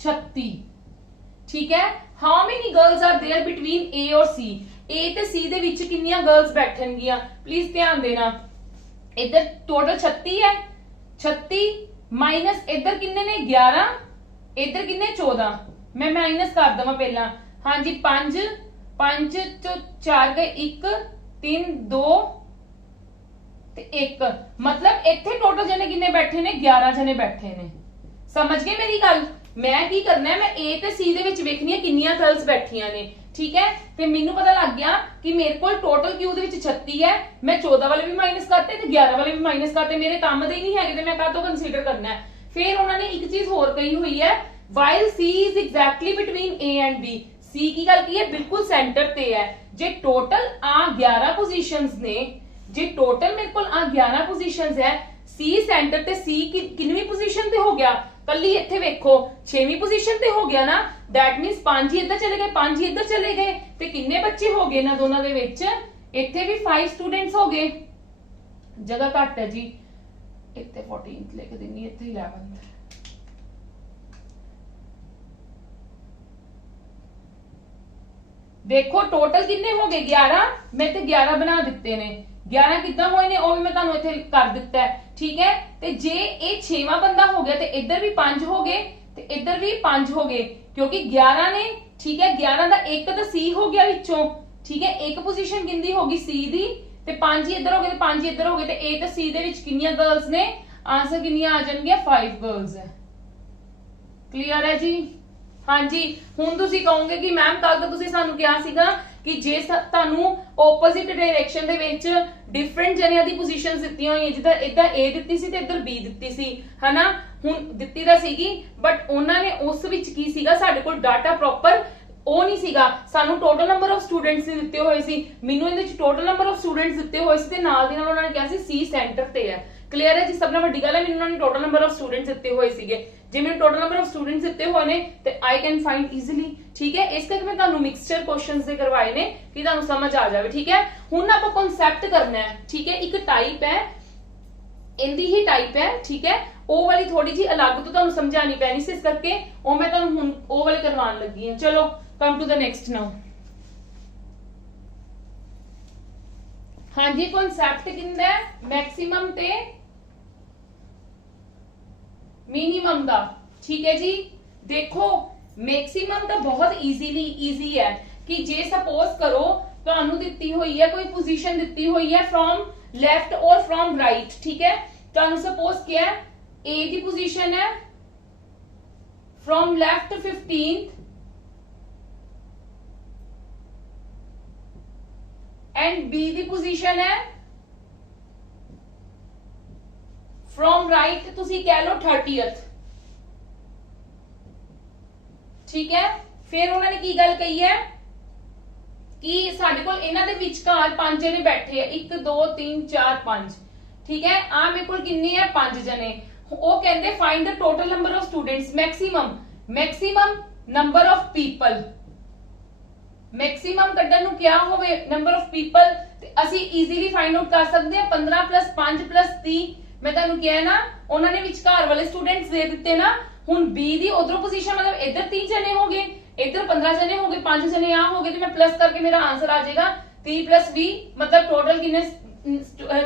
36। ठीक है, how many girls are there between A और C, A ते C दे विच कितनियां गर्ल्स बैठनगियां, प्लीज ध्यान देना। इधर टोटल 36 है, 36 माइनस इधर कितने ने 11, इधर कितने 14, मैं माइनस कर दवा पहला। हाँ जी, 5 5 तो 4 गए 1 3 2 ते 1, मतलब इत्थे टोटल जने कितने बैठे ने, 11 जने बैठे ने। समझ गए मेरी गल? मैं की करना है, मैं A ते C दे विच वेखनी है कितनियां गर्ल्स बैठियां ने। ठीक है, ते मेनू पता लग गया कि मेरे को टोटल क्यू दे विच 36 है, मैं 14 वाले भी माइनस करते ते 11 वाले भी माइनस करते, मेरे काम दे नहीं है, मैं काहतों कंसीडर करना है। फिर उन्होंने एक चीज होर कही हुई है, while C is exactly between A and B, C की गल की है बिल्कुल सेंटर ते है। जे टोटल आ 11 पोजीशंस ने, जे टोटल मेरे को आ 11 पोजीशंस है, C सेंटर ते C की कितनी पोजीशन ते हो गया, कल्ली इत्थे वेखो 6वीं पोजीशन ते हो गया ना, दैट मींस 5 ही इधर चले गए 5 ही इधर चले गए, ते कितने बच्चे हो गए ना दोनों दे विच, इत्थे भी 5 स्टूडेंट्स हो गए, जगह घट है जी, इत्थे 14th लिख देनी, इत्थे 11th। देखो टोटल कितने हो गए 11, मैं ते 11 बना दिते ने, 11 कितना होए ने वो भी मैं तुहानू इत्थे कर दिता है। ठीक है, ते जे ये 6वां बंदा हो गया ते इधर भी 5 हो गए ते इधर भी 5 हो गए, क्योंकि 11 ने, ठीक है 11 दा एक तो C हो गया विचों। ठीक है, एक पोजीशन किंदी होगी C दी, ते 5 ही इधर हो गए ते 5 ही इधर हो गए, ते A ते C दे विच कितनियां गर्ल्स ने, आंसर कितनियां आ जाणगियां 5 गर्ल्स है। क्लियर है जी? हाँ जी, हुण तुसीं कहोगे कि मैम कल तो तुसीं सानू कहा सीगा कि जे तुहानू ओपोजिट डायरेक्शन दे विच डिफरेंट जनियां दी पोजीशंस दित्तियां होईयां, जिद्दां इधर A दित्ती सी ते इधर B दित्ती सी, है ना, हुण दित्ती तां सीगी, बट उन्हां ने उस विच की सीगा, साडे कोल डाटा प्रॉपर ਉਹ ਨਹੀਂ ਸੀਗਾ, ਸਾਨੂੰ ਟੋਟਲ ਨੰਬਰ ਆਫ ਸਟੂਡੈਂਟਸ ਨਹੀਂ ਦਿੱਤੇ ਹੋਏ ਸੀ, ਮੈਨੂੰ ਇਹਦੇ ਵਿੱਚ ਟੋਟਲ ਨੰਬਰ ਆਫ ਸਟੂਡੈਂਟਸ ਦਿੱਤੇ ਹੋਏ ਸੀ ਤੇ ਨਾਲ ਦੀ ਨਾਲ ਉਹਨਾਂ ਨੇ ਕਿਹਾ ਸੀ C ਸੈਂਟਰ ਤੇ ਹੈ। ਕਲੀਅਰ ਹੈ ਜੀ? ਸਭ ਨਾਲ ਵੱਡੀ ਗੱਲ ਹੈ, ਮੈਨੂੰ ਉਹਨਾਂ ਨੇ ਟੋਟਲ ਨੰਬਰ ਆਫ ਸਟੂਡੈਂਟਸ ਦਿੱਤੇ ਹੋਏ ਸੀਗੇ, ਜੇ ਮੈਨੂੰ ਟੋਟਲ ਨੰਬਰ ਆਫ ਸਟੂਡੈਂਟਸ ਦਿੱਤੇ ਹੋਏ ਨੇ ਤੇ ਆਈ ਕੈਨ ਫਾਈਂਡ ਈਜ਼ੀਲੀ। ਠੀਕ ਹੈ, ਇਸ ਕਰਕੇ ਮੈਂ ਤੁਹਾਨੂੰ ਮਿਕਸਚਰ ਕੁਐਸਚਨਸ ਦੇ ਕਰਵਾਏ ਨੇ ਕਿ ਤੁਹਾਨੂੰ ਸਮਝ ਆ ਜਾਵੇ। ਠੀਕ ਹੈ, ਹੁਣ ਆਪਾਂ ਕਨਸੈਪਟ ਕਰਨਾ ਹੈ। ਠੀਕ ਹੈ, ਇੱਕ ਟਾਈਪ ਹੈ इंदी ही टाइप है, ठीक है। ओ वाली थोड़ी जी अलग तो तुहानू समझानी पैनी सी, इस करके ओ मैं तुहानू हुण ओ वाली करवान लगी हां। चलो come to the next now. हाँ जी, कॉन्सैप्ट किंदा है मैक्सिमम ते मिनिमम दा, ठीक है जी। देखो मैक्सिमम तो बहुत इजी है कि जे सपोज करो तुहानू दित्ती हुई है कोई पोजीशन दित्ती हुई है फ्रॉम लेफ्ट और फ्रॉम राइट, ठीक है। तुहानू सपोज क्या है, ए की पोजीशन है from left 15th and B की पोजीशन है फ्रॉम राइट तुसी कह लो 30th, ठीक है। फिर उन्होंने की गल कही है कि साडे कोल इन्हां दे विचकार 5 जने बैठे हैं, 1 2 3 4 5, ठीक है। आ मेरे कोल किन्ने है 5 जने। वो कहंदे find the total number of students, maximum number of people. Maximum कड्डण नूं क्या होवे नंबर ऑफ पीपल, ते असी इजीली फाइंड आउट कर सकते हैं 15 + 5 + 30। मैं तुहानू किहा ना उन्होंने विचकार वाले स्टूडेंट्स दे दिते ना। हुण बी दी उधरों पोजीशन मतलब इधर 3 जने हो गए, इधर 15 जने हो गए, 5 जने यहां हो गए, तो मैं प्लस करके मेरा आंसर आ जाएगा 30 + 20 मतलब टोटल कितने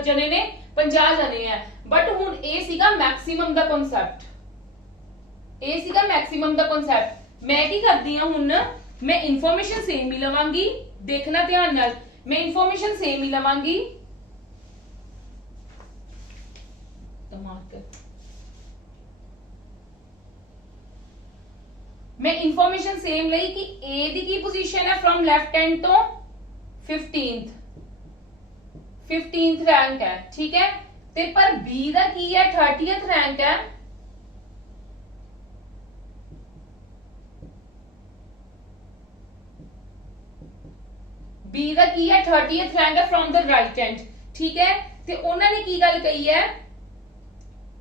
जने ने 50 जने हैं। बट हुण ए सीगा मैक्सिमम दा कॉन्सेप्ट, ए सीगा मैक्सिमम दा कॉन्सेप्ट। मैं की करदी हां हुण मैं इंफॉर्मेशन सेम ही लवांगी, देखना ध्यान नाल, मैं इंफॉर्मेशन सेम ही लवांगी। मैं इंफॉर्मेशन सेम लई कि ए दी की पोजीशन है फ्रॉम लेफ्ट हैंड तो 15th रैंक है, ठीक है। ते पर बी दा की है 30th रैंक है, बी दा की है 30th रैंक है फ्रॉम द राइट हैंड, ठीक है। ते उन्होंने की गल कही है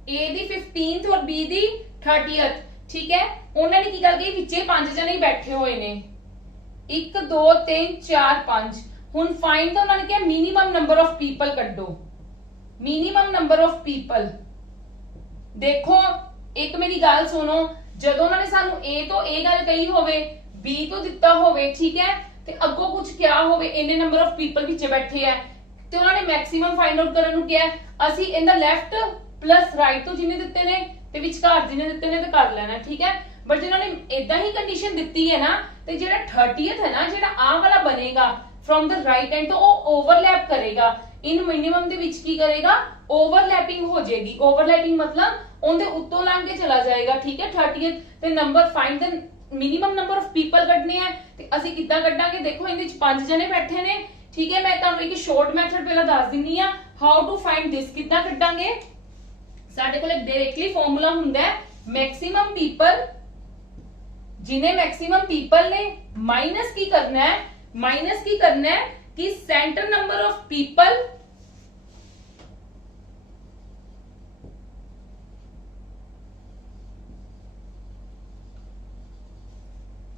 ए दी 15th और बी दी 30th, ठीक है। उन्होंने की गल कही विचे 5 जने बैठे हुए ने, 1 2 3 4 5। हुण फाइंड द उन्होंने क्या मिनिमम नंबर ऑफ पीपल कड्डो, मिनिमम नंबर ऑफ पीपल। देखो एक मेरी गल सुनो, जदों उन्होंने सानू ए तो ए गल कही होवे, बी तो दिता होवे, ठीक है, ते अगों कुछ क्या होवे इन्ने नंबर ऑफ पीपल विच बैठे है, ते उन्होंने मैक्सिमम फाइंड आउट करन नूं क्या असी in the left plus right तो जिन्ने दिते ने ते विचकार जिन्ने दिते ने ते कर लेना, ठीक है। बट जिन्होंने इदा ही कंडीशन दी है ना, तो जो 30th है ना, जो आ वाला बनेगा फ्रॉम द राइट हैंड तो वो ओवरलैप करेगा इन मिनिमम दे विच, की करेगा ओवरलैपिंग हो जाएगी। ओवरलैपिंग मतलब उनके उत्तों लंघ के चला जाएगा, ठीक है। 30th ते number find the minimum number of people कढने हैं, ते असीं किद्दां कढांगे। देखो इहदे विच 5 जने बैठे ने, ठीक है। मैं तुहानूं एक शॉर्ट मैथड पहला दस दिन्नी आ हाउ टू फाइंड दिस, किद्दां कढांगे। साडे कोल एक डायरेक्टली फार्मूला हुंदा है मैक्सिमम पीपल, जिन्हें मैक्सिमम पीपल ने माइनस की करना है, माइनस की करना है कि centre number of people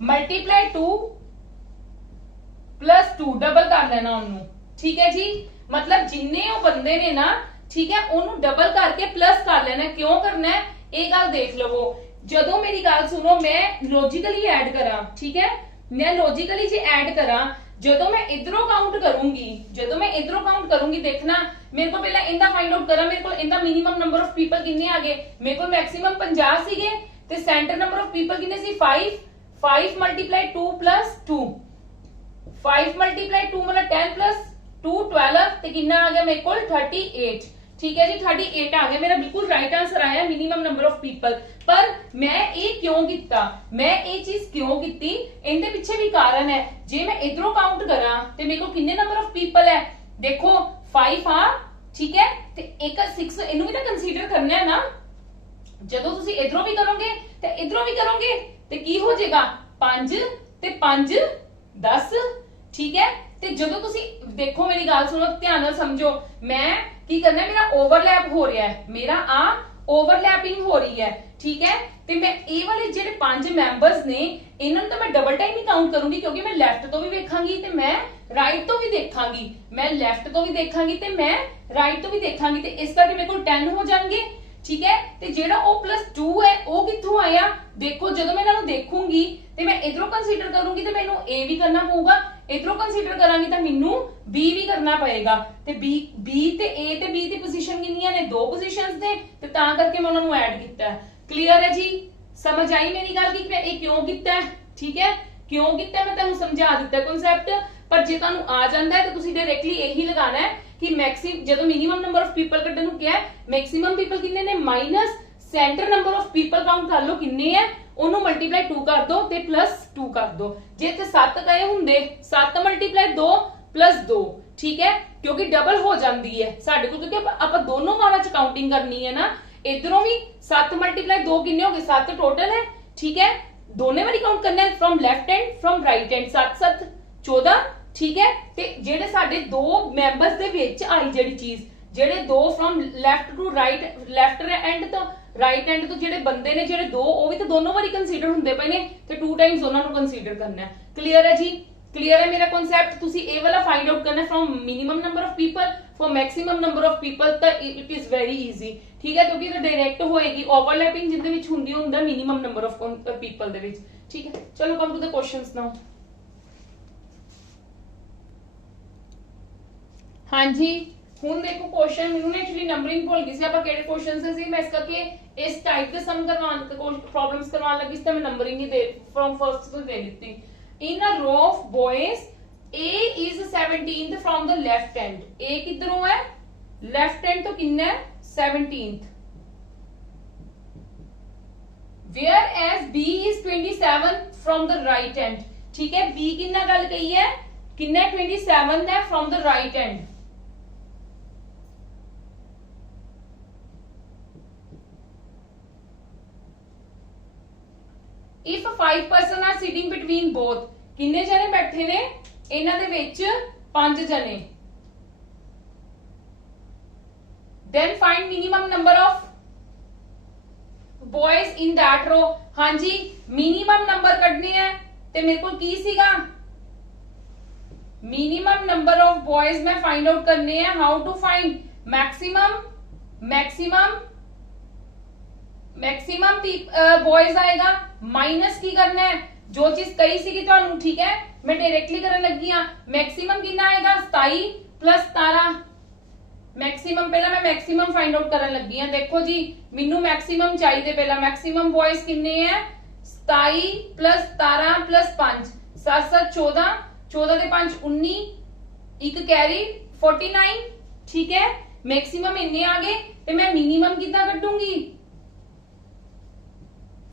multiply 2 + 2 double कर लेना उन्होंने, ठीक है जी। मतलब जिन्ने वो बंदे ने ना, ठीक है, उन्होंने डबल करके प्लस कर लेना। क्यों करना है ये गल देख लवो। जदों मेरी गल सुनो, मैं लॉजिकली ऐड करा, ठीक है, मैं लॉजिकली जे ऐड करा, जदों मैं इधरों काउंट करूंगी, जदों मैं इधरों काउंट करूंगी, देखना मेरे को पहला इंदा फाइंड आउट करा, मेरे को इंदा मिनिमम नंबर ऑफ पीपल कितने आ गए, मेरे को मैक्सिमम 50 सीगे ते सेंटर नंबर ऑफ पीपल कितने सी 5 × 2 + 2 5 × 2 मतलब 10 + 2 12 ते कितना आ गया मेरे को 38, ठीक है जी। 38 आ गया मेरा, बिल्कुल राइट आंसर आया मिनिमम नंबर ऑफ पीपल। पर मैं ये क्यों किया, मैं ये चीज क्यों की, इनके पीछे भी कारण है। जे मैं इधरों काउंट करा ते मेरे को कितने नंबर ऑफ पीपल है, देखो 5 आ, ठीक है, ते एक 6 इनू भी तो कंसीडर करना है ना। जदों तुसी इधरों भी करोगे ते इधरों भी करोगे ते की हो जाएगा 5 ते 5 10, ठीक है। ते जदों तुसी देखो मेरी गल सुनो, ध्यान नाल समझो, मैं की करना है, मेरा ओवरलैप हो रहा है, मेरा आ ओवरलैपिंग हो रही है, ठीक है। ਤੇ ਮੈਂ ਇਹ ਵਾਲੇ ਜਿਹੜੇ 5 ਮੈਂਬਰਸ ਨੇ ਇਹਨਾਂ ਨੂੰ ਤਾਂ ਮੈਂ ਡਬਲ ਟਾਈਮ ਹੀ ਕਾਊਂਟ ਕਰੂੰਗੀ ਕਿਉਂਕਿ ਮੈਂ ਲੈਫਟ ਤੋਂ ਵੀ ਵੇਖਾਂਗੀ ਤੇ ਮੈਂ ਰਾਈਟ ਤੋਂ ਵੀ ਦੇਖਾਂਗੀ, ਮੈਂ ਲੈਫਟ ਤੋਂ ਵੀ ਦੇਖਾਂਗੀ ਤੇ ਮੈਂ ਰਾਈਟ ਤੋਂ ਵੀ ਦੇਖਾਂਗੀ ਤੇ ਇਸ ਕਰਕੇ ਮੇਰੇ ਕੋਲ 10 ਹੋ ਜਾਣਗੇ, ठीक है। ਤੇ ਜਿਹੜਾ ਉਹ +2 ਹੈ ਉਹ ਕਿੱਥੋਂ ਆਇਆ, ਦੇਖੋ ਜਦੋਂ ਮੈਂ ਇਹਨਾਂ ਨੂੰ ਦੇਖੂੰਗੀ ਤੇ ਮੈਂ ਇਧਰੋਂ ਕੰਸੀਡਰ ਕਰੂੰਗੀ ਤੇ ਮੈਨੂੰ A ਵੀ ਕਰਨਾ ਪਊਗਾ, ਇਧਰੋਂ ਕੰਸੀਡਰ ਕਰਾਂਗੀ ਤਾਂ ਮੈਨੂੰ B ਵੀ ਕਰਨਾ ਪਏਗਾ ਤੇ B ਤੇ A ਤੇ B ਦੀ ਪੋਜੀਸ਼ਨ ਕਿੰਨੀਆਂ ਨੇ, 2 ਪੋਜੀਸ਼ਨਸ ਨੇ ਤੇ ਤਾਂ ਕਰਕੇ ਮੈਂ ਉਹਨਾਂ ਨੂੰ ਐਡ ਕੀਤਾ ਹੈ। ਕਲੀਅਰ ਹੈ ਜੀ, ਸਮਝ ਆਈ ਮੇਰੀ ਗੱਲ ਕਿ ਮੈਂ ਇਹ ਕਿਉਂ ਕੀਤਾ ਹੈ, ਠੀਕ ਹੈ। ਕਿਉਂ ਕੀਤਾ ਮੈਂ ਤੁਹਾਨੂੰ ਸਮਝਾ ਦਿੱਤਾ ਕਨਸੈਪਟ, ਪਰ ਜੇ ਤੁਹਾਨੂੰ ਆ ਜਾਂਦਾ ਹੈ ਤਾਂ ਤੁਸੀਂ ਡਾਇਰੈਕਟਲੀ ਇਹੀ ਲਗਾਣਾ ਹੈ कि मैक्सिमम ਜਦੋਂ मिनिमम नंबर ऑफ पीपल ਕੱਢਣ ਨੂੰ ਕਿਹਾ मैक्सिमम पीपल ਕਿੰਨੇ ਨੇ minus centre number of people count ਕਰ ਲਓ ਕਿੰਨੇ ਹੈ ਉਹਨੂੰ ਮਲਟੀਪਲਾਈ 2 ਕਰ ਦੋ ਤੇ +2 ਕਰ ਦੋ। ਜੇ ਤੇ 7 ਕਹੇ ਹੁੰਦੇ 7 × 2 + 2, ਠੀਕ ਹੈ, ਕਿਉਂਕਿ ਡਬਲ ਹੋ ਜਾਂਦੀ ਹੈ ਸਾਡੇ ਕੋਲ ਕਿਉਂਕਿ ਆਪਾਂ ਦੋਨੋਂ ਵਾਰਾਂ ਚ ਕਾਊਂਟਿੰਗ ਕਰਨੀ ਹੈ ਨਾ। ਇਧਰੋਂ ਵੀ 7 × 2 ਕਿੰਨੇ ਹੋ ਗਏ, 7 ਟੋਟਲ ਹੈ, ਠੀਕ ਹੈ। ਦੋਨੇ ਵਾਰੀ ਕਾਊਂਟ ਕਰਨਾ ਹੈ from left hand from right hand, 7 7 14, ठीक है। ਤੇ ਜਿਹੜੇ ਸਾਡੇ ਦੋ ਮੈਂਬਰਸ ਦੇ ਵਿੱਚ ਆਈ ਜਿਹੜੀ ਚੀਜ਼, ਜਿਹੜੇ ਦੋ from left to right, left end ਤੋਂ ਰਾਈਟ ਐਂਡ ਤੋਂ ਜਿਹੜੇ ਬੰਦੇ ਨੇ ਜਿਹੜੇ ਦੋ, ਉਹ ਵੀ ਤਾਂ ਦੋਨੋਂ ਵਾਰੀ ਕੰਸੀਡਰ ਹੁੰਦੇ ਪਏ ਨੇ ਤੇ 2 ਟਾਈਮਸ ਉਹਨਾਂ ਨੂੰ ਕੰਸੀਡਰ ਕਰਨਾ ਹੈ। ਕਲੀਅਰ ਹੈ ਜੀ, ਕਲੀਅਰ ਹੈ ਮੇਰਾ ਕਨਸੈਪਟ। ਤੁਸੀਂ ਇਹ ਵਾਲਾ ਫਾਈਂਡ ਆਊਟ ਕਰਨਾ from minimum number of people for maximum number of people, ਤਾਂ ਇਟ ਇਜ਼ ਵੈਰੀ ਈਜ਼ੀ, ਠੀਕ ਹੈ, ਕਿਉਂਕਿ ਇਹ ਡਾਇਰੈਕਟ ਹੋਏਗੀ ਓਵਰਲੈਪਿੰਗ ਜਿਹਦੇ ਵਿੱਚ ਹੁੰਦੀ ਹੁੰਦਾ ਮਿਨੀਮਮ ਨੰਬਰ ਆਫ ਪੀਪਲ ਦੇ ਵਿੱਚ, ਠੀਕ ਹੈ। ਚਲੋ ਕਮ ਟੂ ਦ ਕੁਐਸਚਨਸ ਨਾਓ। हाँ जी, ਹੁਣ ਦੇਖੋ ਕੁਐਸਚਨ ਮੈਨੂੰ ਐਕਚੁਅਲੀ ਨੰਬਰਿੰਗ ਭੁੱਲ ਗਈ ਸੀ ਆਪਾਂ ਕਿਹੜੇ ਕੁਐਸਚਨਸ ਸੀ, ਮੈਂ ਇਸ ਕਰਕੇ ਇਸ ਟਾਈਪ ਦੇ ਸਮ ਕਰਵਾਉਣ ਪ੍ਰੋਬਲਮਸ ਕਰਵਾਉਣ ਲੱਗੀ ਸੀ ਤਾਂ ਮੈਂ ਨੰਬਰਿੰਗ ਹੀ ਦੇ ਫਰਮ ਫਰਸਟ ਤੋਂ ਦੇ ਦਿੱਤੀ। ਇਨ ਅ ਰੋ of ਬॉयज A is 17th from the left hand, A ਕਿੱਧਰੋਂ ਹੈ, ਲੈਫਟ ਹੈਂਡ ਤੋਂ ਕਿੰਨਾ ਹੈ 17th, whereas B is 27 from the right hand, ठीक है। B किन्ना गल कही है, किन्ना 27 है from the right hand, if 5 person are sitting between both, किन्ने जने बैठे ने ਇਹਨਾਂ ਦੇ ਵਿੱਚ 5 ਜਣੇ, then find minimum number of boys in that row। ਹਾਂਜੀ minimum number ਕੱਢਨੇ ਹੈ ਤੇ ਮੇਰੇ ਕੋਲ ਕੀ ਸੀਗਾ, minimum number of boys मैं find out करने हैं। how to find maximum boys आएगा, माइनस की करना है जो चीज कही सी ਤੁਹਾਨੂੰ, ठीक है। मैं डायरेक्टली करन लगी हां, मैक्सिमम कितना आएगा 27 + 17, मैक्सिमम पहला मैं मैक्सिमम फाइंड आउट करन लगी हां। देखो जी मेनू मैक्सिमम चाहिए, पहला मैक्सिमम बॉयज कितने हैं 27 + 17 + 5, 7 7 14, 14 ਦੇ 5 19, ਇੱਕ कैरी 49, ठीक है। मैक्सिमम इन्ने आ गए ਤੇ मैं मिनिमम कितना ਕੱਢੂੰਗੀ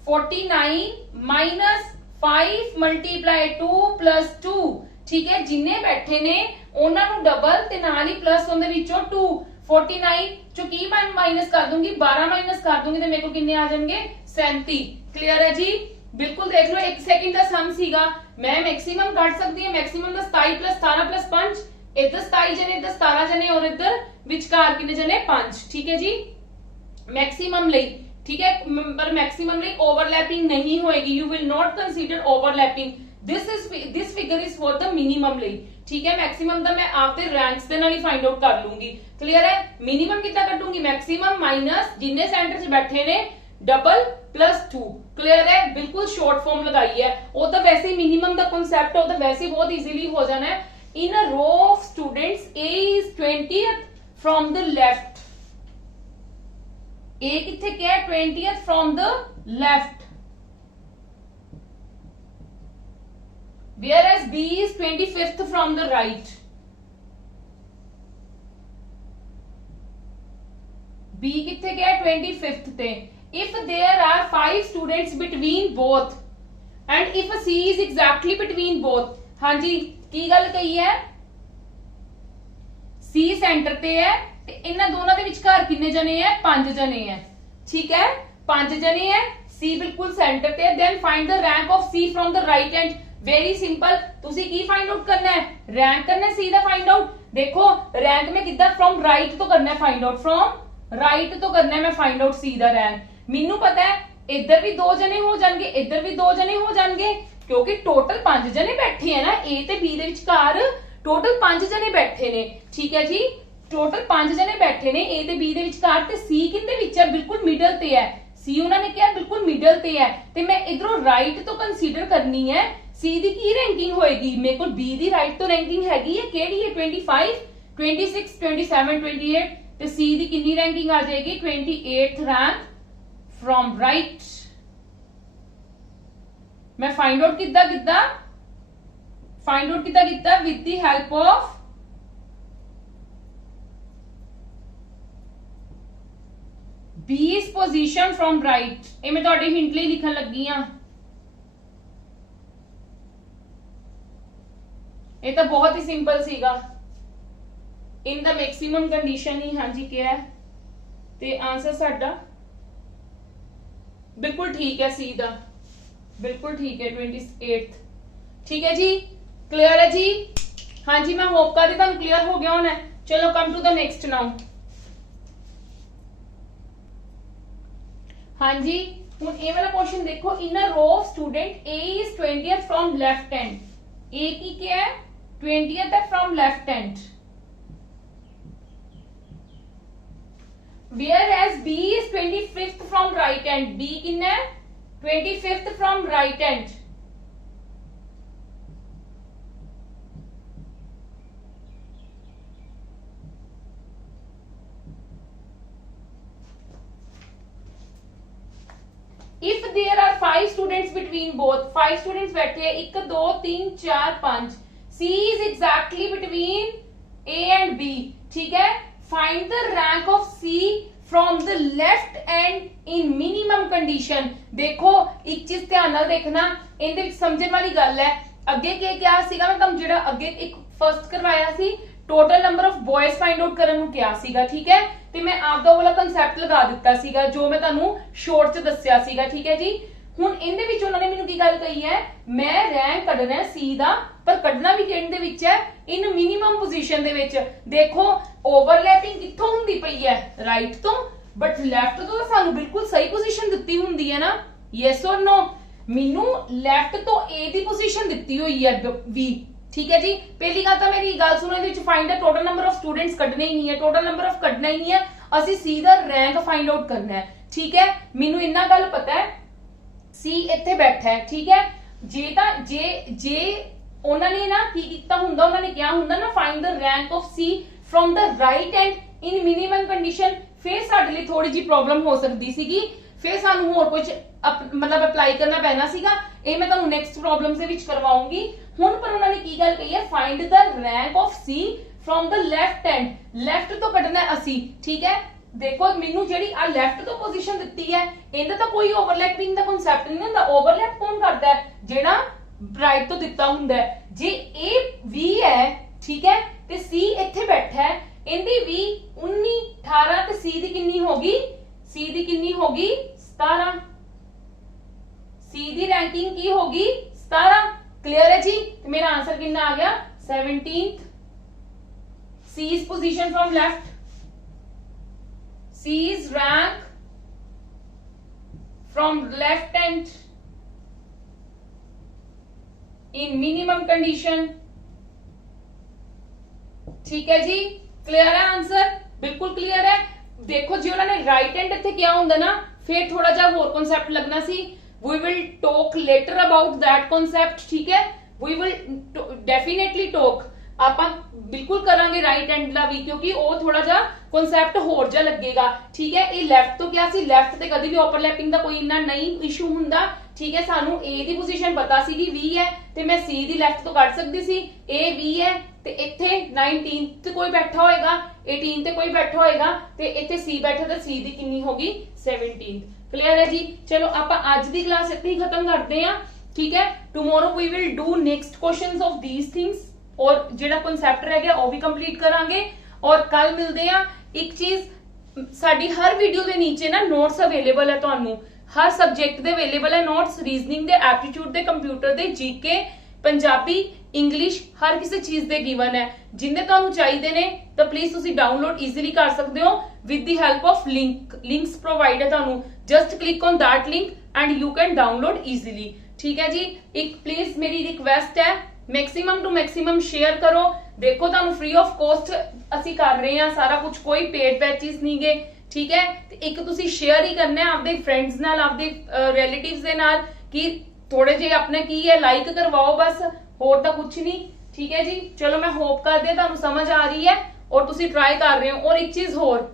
49 - 5 × 2 + 2, ठीक है। जिन्ने बैठे ने ਉਹਨਾਂ ਨੂੰ ਡਬਲ ਤੇ ਨਾਲ ਹੀ ਪਲੱਸ ਉਹਦੇ ਵਿੱਚੋਂ 2, 49 ਚੋਂ ਕੀ ਮਾਈਨਸ ਕਰ ਦੂੰਗੀ 12 ਮਾਈਨਸ ਕਰ ਦੂੰਗੀ ਤੇ ਮੇਰੇ ਕੋਲ ਕਿੰਨੇ ਆ ਜਾਣਗੇ 37। ਕਲੀਅਰ ਹੈ ਜੀ, ਬਿਲਕੁਲ ਦੇਖ ਲਓ 1 ਸੈਕਿੰਡ ਦਾ ਸਮ ਸੀਗਾ, ਮੈਂ ਮੈਕਸਿਮਮ ਕੱਢ ਸਕਦੀ ਹਾਂ। ਮੈਕਸਿਮਮ ਦਾ 27 + 17 + 5, ਇੱਧਰ 27 ਜਣੇ ਇੱਧਰ 17 ਜਣੇ ਔਰ ਇੱਧਰ ਵਿਚਕਾਰ ਕਿੰਨੇ ਜਣੇ 5, ਠੀਕ ਹੈ ਜੀ। मैक्सिमम ਲਈ, ठीक है, पर मैक्सिमम ਲਈ ओवरलैपिंग नहीं होएगी, you will not consider overlapping, this figure is for the minimum ਲਈ, ठीक है। मैक्सिमम ਦਾ ਮੈਂ ਆਪਦੇ ਰੈਂਕਸ ਦੇ ਨਾਲ ਹੀ ਫਾਈਂਡ ਆਊਟ ਕਰ ਲੂੰਗੀ। ਕਲੀਅਰ ਹੈ। ਮਿਨੀਮਮ ਕਿੱਦਾਂ ਕੱਢੂੰਗੀ, ਮੈਕਸਿਮਮ ਮਾਈਨਸ ਜਿੰਨੇ ਸੈਂਟਰ 'ਚ ਬੈਠੇ ਨੇ ਡਬਲ +2। ਕਲੀਅਰ ਹੈ, ਬਿਲਕੁਲ ਸ਼ਾਰਟ ਫਾਰਮ ਲਗਾਈ ਹੈ, ਉਹ ਤਾਂ ਵੈਸੇ ਹੀ ਮਿਨੀਮਮ ਦਾ ਕਨਸੈਪਟ ਉਹ ਤਾਂ ਵੈਸੇ ਹੀ ਬਹੁਤ ਈਜ਼ੀਲੀ ਹੋ ਜਾਣਾ ਹੈ। ਇਨ ਅ ਰੋ of students A is 20th from the left, A किथे क्या है 20th from the left, whereas B is 25th from the right, B किथे क्या है 25th ते। if there are 5 students between both and if C is exactly between both, हाँ जी की गल कही है, C सेंटर ते है ਤੇ ਇਹਨਾਂ ਦੋਨਾਂ ਦੇ ਵਿਚਕਾਰ ਕਿੰਨੇ ਜਣੇ ਹੈ 5 ਜਣੇ ਹੈ, ਠੀਕ ਹੈ 5 ਜਣੇ ਹੈ। C ਬਿਲਕੁਲ ਸੈਂਟਰ ਤੇ ਹੈ। then find the rank of C from the right hand, very simple, ਤੁਸੀਂ ਕੀ ਫਾਈਂਡ ਆਊਟ ਕਰਨਾ ਹੈ, ਰੈਂਕ ਕਰਨਾ ਹੈ C ਦਾ ਫਾਈਂਡ ਆਊਟ। ਦੇਖੋ ਰੈਂਕ ਮੈਂ ਕਿੱਦਾਂ from right ਤੋਂ ਕਰਨਾ ਹੈ ਫਾਈਂਡ ਆਊਟ, from right ਤੋਂ ਕਰਨਾ ਹੈ ਮੈਂ ਫਾਈਂਡ ਆਊਟ C ਦਾ ਰੈਂਕ। ਮੈਨੂੰ ਪਤਾ ਹੈ इधर भी 2 जने हो जाएंगे, इधर भी 2 जने हो जाएंगे, क्योंकि टोटल 5 जने बैठे हैं ना ए ते बी दे विचकार, टोटल 5 जने बैठे ने। ठीक है जी, टोटल 5 जने बैठे ने ए ते बी दे विचकार, ते सी किंदे विच है, बिल्कुल मिडल ते है। सी उन्होंने क्या बिल्कुल मिडल ते है, ते मैं इधरों राइट तो कंसीडर करनी है। सी दी की रैंकिंग होएगी, मेरे को बी दी राइट तो रैंकिंग हैगी है, केड़ी है 25, 26, 27, 28, ते सी दी कितनी रैंकिंग आ जाएगी 28th रैंक फ्रॉम राइट। मैं फाइंड आउट कितना with the help of B's position from right। ये मैं ਤੁਹਾਡੇ ਹਿੰਟ ਲਈ ਲਿਖਣ ਲੱਗੀ ਆ। ਇਹ ਤਾਂ ਬਹੁਤ ਹੀ ਸਿੰਪਲ ਸੀਗਾ। ਇਨ ਦਾ ਮੈਕਸਿਮਮ ਕੰਡੀਸ਼ਨ ਹੀ ਹਾਂਜੀ ਕਿਹਾ ਹੈ, ਤੇ ਆਨਸਰ ਸਾਡਾ ਬਿਲਕੁਲ ਠੀਕ ਹੈ, ਸੀ ਦਾ ਬਿਲकुल ठीक है 28th। ठीक है जी, क्लियर है जी। हाँ जी, मैं होप कर रही तुहानू क्लियर हो गया होना। चलो come to the next now. हाँ जी, हुण ये वाला क्वेश्चन देखो, in a row of student A is 20th from left hand. A की क्या है 20th है from left hand, whereas B is 25th from right hand। B कितना है 25th from right hand। If there are 5 students between both, 5 students बैठे हैं, 1 2 3 4 5, C is exactly between A and B। ठीक है, find the rank of C from the left and in minimum condition। देखो एक चीज ध्यान नाल देखना, इहदे विच समझण वाली गल है। अगे क्या सीगा, मैं तुहानू जिहड़ा अगे एक फर्स्ट करवाया सी total number of boys find out करन नू क्या सीगा। ठीक है, ते मैं आपदा वाला कंसेप्ट लगा दिता सीगा जो मैं तुहानू शॉर्ट च दस्सिया सीगा। ठीक है जी, हुण इहदे विच उन्होंने मैनू की गल कही है, मैं रैंक कढना है सी दा, पर कढना भी किहदे विच है इन मिनिमम पोजीशन दे विच। देखो ओवरलैपिंग कित्थों हुंदी पई है राइट तो, बट लेफ्ट तो सानू बिल्कुल सही पोजीशन दित्ती हुंदी है ना, यस और नो। मैनू लेफ्ट तो ए दी पोजीशन दित्ती हुई है बी। ठीक है जी, पहली गल तो मेरी गल सुनो, इहदे विच find the total number of students कढने ही नहीं है, टोटल नंबर ऑफ कढना ही नहीं है, असि सी दा रैंक फाइंड आउट करना है। ठीक है, मैनू इन्ना गल पता है सी इत्थे बैठा है। ठीक है, जे उन्होंने ना की कीता हुंदा, उन्होंने क्या हुंदा ना find the rank of C from the right hand in minimum condition, फिर साडे लई थोड़ी जी प्रॉब्लम हो सकदी सीगी, फिर सानू होर कुछ मतलब अप्लाई करना पैना सीगा। ये मैं तुहानू नेक्स्ट प्रॉब्लम से विच करवाऊंगी। हुण पर उन्होंने की गल कही है, find the rank of C from the left hand, left तो कढना है असी। ठीक है, देखो मैनू जेहड़ी आ लेफ्ट तो पोजीशन दित्ती है, इहदा तो कोई ओवरलैपिंग दा कांसेप्ट नहीं हुंदा। ओवरलैप कौन करदा है, जेहड़ा राइट तो दिता हुंदा है। जे ए वी है, ठीक है, ते सी इत्थे बैठा है, इहदी वी 19 18 ते सी दी कितनी होगी, सी दी कितनी होगी 17। सी दी रैंकिंग की होगी 17। क्लियर है जी, तो मेरा आंसर कितना आ गया 17th। C's position from left, C's rank from left hand in minimum condition। ठीक है जी, क्लियर है आंसर, बिल्कुल क्लियर है। देखो जी उन्होंने राइट हैंड इत्थे क्या हुंदा ना, फिर थोड़ा जा होर कांसेप्ट लगना सी। We will talk later about that concept. ठीक है, वी विल डेफिनेटली टॉक, ਆਪਾਂ बिल्कुल करांगे राइट हैंड दा भी, क्योंकि वो थोड़ा जा कांसेप्ट होर जा लगेगा। ठीक है, ये लेफ्ट तो क्या सी, लेफ्ट ते कदी भी ओवरलैपिंग दा कोई इन्ना नहीं इशू हुंदा। ठीक है, सानू ए दी पोजीशन पता सी कि वी है, ते मैं सी दी लेफ्ट तो कट सकदी सी। ए वी है ते इत्थे 19th ते कोई बैठा होएगा, 18 ते कोई बैठा होएगा, ते इत्थे सी बैठा ते सी दी कितनी होगी 17th। क्लियर है जी, चलो आपां अज दी क्लास इत्थे ही खत्म करते हैं। ठीक है, tomorrow we will do next questions of these things, और जेड़ा कांसेप्ट रह गया वो भी कंप्लीट करांगे। और कल मिलते हैं। एक चीज साडी हर वीडियो के नीचे ना नोट्स अवेलेबल है, तुहानू हर सब्जेक्ट दे अवेलेबल है नोट्स, रीजनिंग दे, एप्टीट्यूड दे, कंप्यूटर दे, जीके, पंजाबी, इंग्लिश, हर किसी चीज दे गिवन है। जिन्ने तुहानू चाहिए ने तो प्लीज तुसी डाउनलोड इजीली कर सकते हो with the help of links provide है तुहानू। Just click on that link, and you can download easily. ठीक है जी, एक प्लीज मेरी रिक्वेस्ट है मैक्सिमम टू मैक्सिमम शेयर करो। देखो तुहानू फ्री ऑफ कॉस्ट ਅਸੀਂ कर रहे हैं सारा कुछ, कोई पेड बैचेस नहीं गए। ठीक है, ਤੇ ਇੱਕ ਤੁਸੀਂ ਸ਼ੇਅਰ ਹੀ ਕਰਨਾ ਹੈ ਆਪਦੇ ਫਰੈਂਡਸ ਨਾਲ, ਆਪਦੇ ਰਿਲੇਟਿਵਸ ਦੇ ਨਾਲ, ਕਿ ਥੋੜੇ ਜਿਹੇ ਆਪਣੇ ਕੀ ਹੈ ਲਾਈਕ ਕਰਵਾਓ ਬਸ, ਹੋਰ ਤਾਂ ਕੁਝ ਨਹੀਂ। ठीक है जी, चलो मैं होप करदी हां तुहानू समझ आ रही है और तुसी ट्राई कर रहे हो। और एक चीज होर,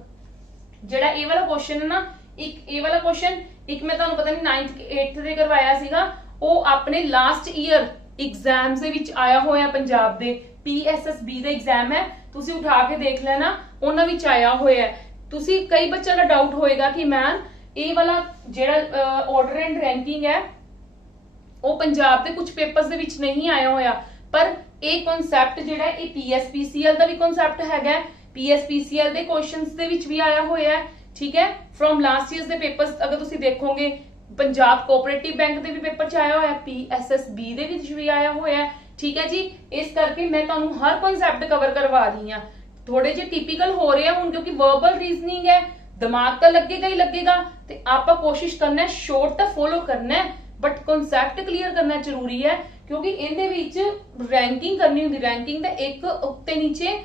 ਜਿਹੜਾ ਇਹ ਵਾਲਾ क्वेश्चन है ना, एक ਇਹ ਵਾਲਾ क्वेश्चन ਇੱਕ ਮੈਂ ਤੁਹਾਨੂੰ ਪਤਾ ਨਹੀਂ 9th 8th ਦੇ ਕਰਵਾਇਆ ਸੀਗਾ, ਉਹ ਆਪਣੇ ਲਾਸਟ ਈਅਰ एग्जाम्स ਦੇ ਵਿੱਚ ਆਇਆ ਹੋਇਆ ਪੰਜਾਬ ਦੇ PSSB ਦਾ एग्जाम है, ਤੁਸੀਂ ਉਠਾ ਕੇ ਦੇਖ ਲੈਣਾ, ਉਹਨਾਂ ਵਿੱਚ ਆਇਆ ਹੋਇਆ। ਤੁਸੀਂ ਕਈ ਬੱਚਿਆਂ ਦਾ ਡਾਊਟ ਹੋਏਗਾ ਕਿ ਮੈਮ ਇਹ ਵਾਲਾ ਜਿਹੜਾ ਆਰਡਰ ਐਂਡ ਰੈਂਕਿੰਗ ਹੈ ਉਹ ਪੰਜਾਬ ਦੇ ਕੁਝ ਪੇਪਰਸ ਦੇ ਵਿੱਚ ਨਹੀਂ ਆਇਆ ਹੋਇਆ, ਪਰ ਇਹ ਕਨਸੈਪਟ ਜਿਹੜਾ ਇਹ PSPCL ਦਾ ਵੀ ਕਨਸੈਪਟ ਹੈਗਾ, PSPCL ਦੇ ਕੁਐਸਚਨਸ ਦੇ ਵਿੱਚ ਵੀ ਆਇਆ ਹੋਇਆ ਹੈ। ਠੀਕ ਹੈ, ਫਰੋਮ ਲਾਸਟ ਈਅਰਸ ਦੇ ਪੇਪਰਸ ਅਗਰ ਤੁਸੀਂ ਦੇਖੋਗੇ, ਪੰਜਾਬ ਕੋਆਪਰੇਟਿਵ ਬੈਂਕ ਦੇ ਵੀ ਪੇਪਰ ਚ ਆਇਆ ਹੋਇਆ, PSSB ਦੇ ਵਿੱਚ ਵੀ ਆਇਆ ਹੋਇਆ। ਠੀਕ ਹੈ ਜੀ, ਇਸ ਕਰਕੇ ਮੈਂ ਤੁਹਾਨੂੰ ਹਰ ਕਨਸੈਪਟ ਕਵਰ ਕਰਵਾ ਰਹੀ ਹਾਂ। ਥੋੜੇ ਜਿਹੇ ਟਿਪੀਕਲ ਹੋ ਰਹੇ ਆ ਹੁਣ ਕਿਉਂਕਿ ਵਰਬਲ ਰੀਜ਼ਨਿੰਗ ਹੈ, ਦਿਮਾਗ ਤਾਂ ਲੱਗੇਗਾ ਹੀ ਲੱਗੇਗਾ, ਤੇ ਆਪਾਂ ਕੋਸ਼ਿਸ਼ ਕਰਨਾ ਹੈ ਸ਼ੋਰਟ ਤਾਂ ਫੋਲੋ ਕਰਨਾ ਹੈ, ਬਟ ਕਨਸੈਪਟ ਕਲੀਅਰ ਕਰਨਾ ਜ਼ਰੂਰੀ ਹੈ, ਕਿਉਂਕਿ ਇਹਦੇ ਵਿੱਚ ਰੈਂਕਿੰਗ ਕਰਨੀ ਹੁੰਦੀ। ਰੈਂਕਿੰਗ ਦਾ ਇੱਕ ਉੱਤੇ ਨੀਚੇ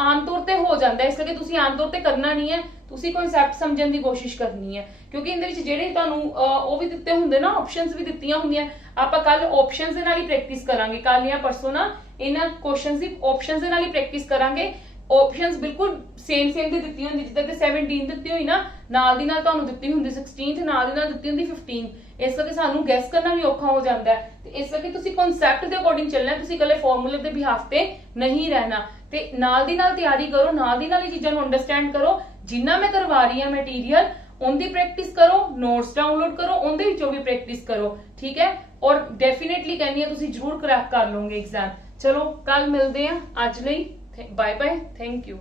ਆਮ ਤੌਰ ਤੇ ਹੋ ਜਾਂਦਾ, ਇਸ ਕਰਕੇ ਤੁਸੀਂ ਆਮ ਤੌਰ ਤੇ ਕਰਨਾ ਨਹੀਂ ਹੈ, ਤੁਸੀਂ ਕਨਸੈਪਟ ਸਮਝਣ ਦੀ ਕੋਸ਼ਿਸ਼ ਕਰਨੀ ਹੈ, ਕਿਉਂਕਿ ਇਹਦੇ ਵਿੱਚ ਜਿਹੜੇ ਤੁਹਾਨੂੰ ਉਹ ਵੀ ਦਿੱਤੇ ਹੁੰਦੇ ਨਾ, ਆਪਸ਼ਨਸ ਵੀ ਦਿੱਤੀਆਂ ਹੁੰਦੀਆਂ। ਆਪਾਂ ਕੱਲ ਆਪਸ਼ਨਸ ਦੇ ਨਾਲ ਹੀ ਪ੍ਰੈਕਟਿਸ ਕਰਾਂਗੇ, ਕੱਲ ਜਾਂ ਪਰਸੋਂ ਨਾ ਇਹਨਾਂ ਕੁਐਸਚਨਸ ਦੀ ਆਪਸ਼ਨਸ ਦੇ ਨਾਲ ਹੀ ਪ੍ਰੈਕਟਿਸ ਕਰਾਂਗੇ। ਆਪਸ਼ਨਸ ਬਿਲਕੁਲ ਸੇਮ ਦੀ ਦਿੱਤੀ ਹੁੰਦੀ, ਜਿੱਦਾਂ ਤੇ 17 ਦਿੱਤੀ ਹੋਈ ਨਾ, ਨਾਲ ਦੀ ਨਾਲ ਤੁਹਾਨੂੰ ਦਿੱਤੀ ਹੁੰਦੀ 16, ਨਾਲ ਦੀ ਨਾਲ ਦਿੱਤੀ ਹੁੰਦੀ 15। ਇਸ ਕਰਕੇ ਸਾਨੂੰ ਗੈਸ ਕਰਨਾ ਵੀ ਔਖਾ ਹੋ ਜਾਂਦਾ ਹੈ, ਤੇ ਇਸ ਕਰਕੇ ਤੁਸੀਂ ਕਨਸੈਪਟ ਦੇ ਅਕੋਰਡਿੰਗ ਚੱਲਣਾ, ਤੁਸੀਂ ਇਕੱਲੇ ਫਾਰਮੂਲੇ ਦੇ ਬਿਹਾਫ ਤੇ ਨਹੀਂ ਰਹਿਣਾ, ਤੇ ਨਾਲ ਦੀ ਨਾਲ ਤਿਆਰੀ ਕਰੋ, ਨਾਲ ਦੀ ਨਾਲ ਇਹ ਚੀਜ਼ਾਂ ਨੂੰ ਅੰਡਰਸਟੈਂਡ ਕਰੋ। ਜਿੰਨਾ ਮੈਂ ਕਰਵਾ ਰਹੀ ਹਾਂ ਮਟੀਰੀਅਲ, ਉਹਦੀ ਪ੍ਰੈਕਟਿਸ ਕਰੋ, ਨੋਟਸ ਡਾਊਨਲੋਡ ਕਰੋ, ਉਹਦੇ ਵਿੱਚੋਂ ਵੀ ਪ੍ਰੈਕਟਿਸ ਕਰੋ। ਠੀਕ ਹੈ, ਔਰ ਡੈਫੀਨੇਟਲੀ ਕਹਿੰਦੀ ਹਾਂ ਤੁਸੀਂ ਜ਼ਰੂਰ ਕਰੈਕ ਕਰ ਲਓਗੇ ਐਗਜ਼ਾਮ। ਚਲੋ ਕੱਲ ਮਿਲਦੇ ਹਾਂ, ਅੱਜ ਲਈ ਬਾਏ ਬਾਏ, ਥੈਂਕ ਯੂ।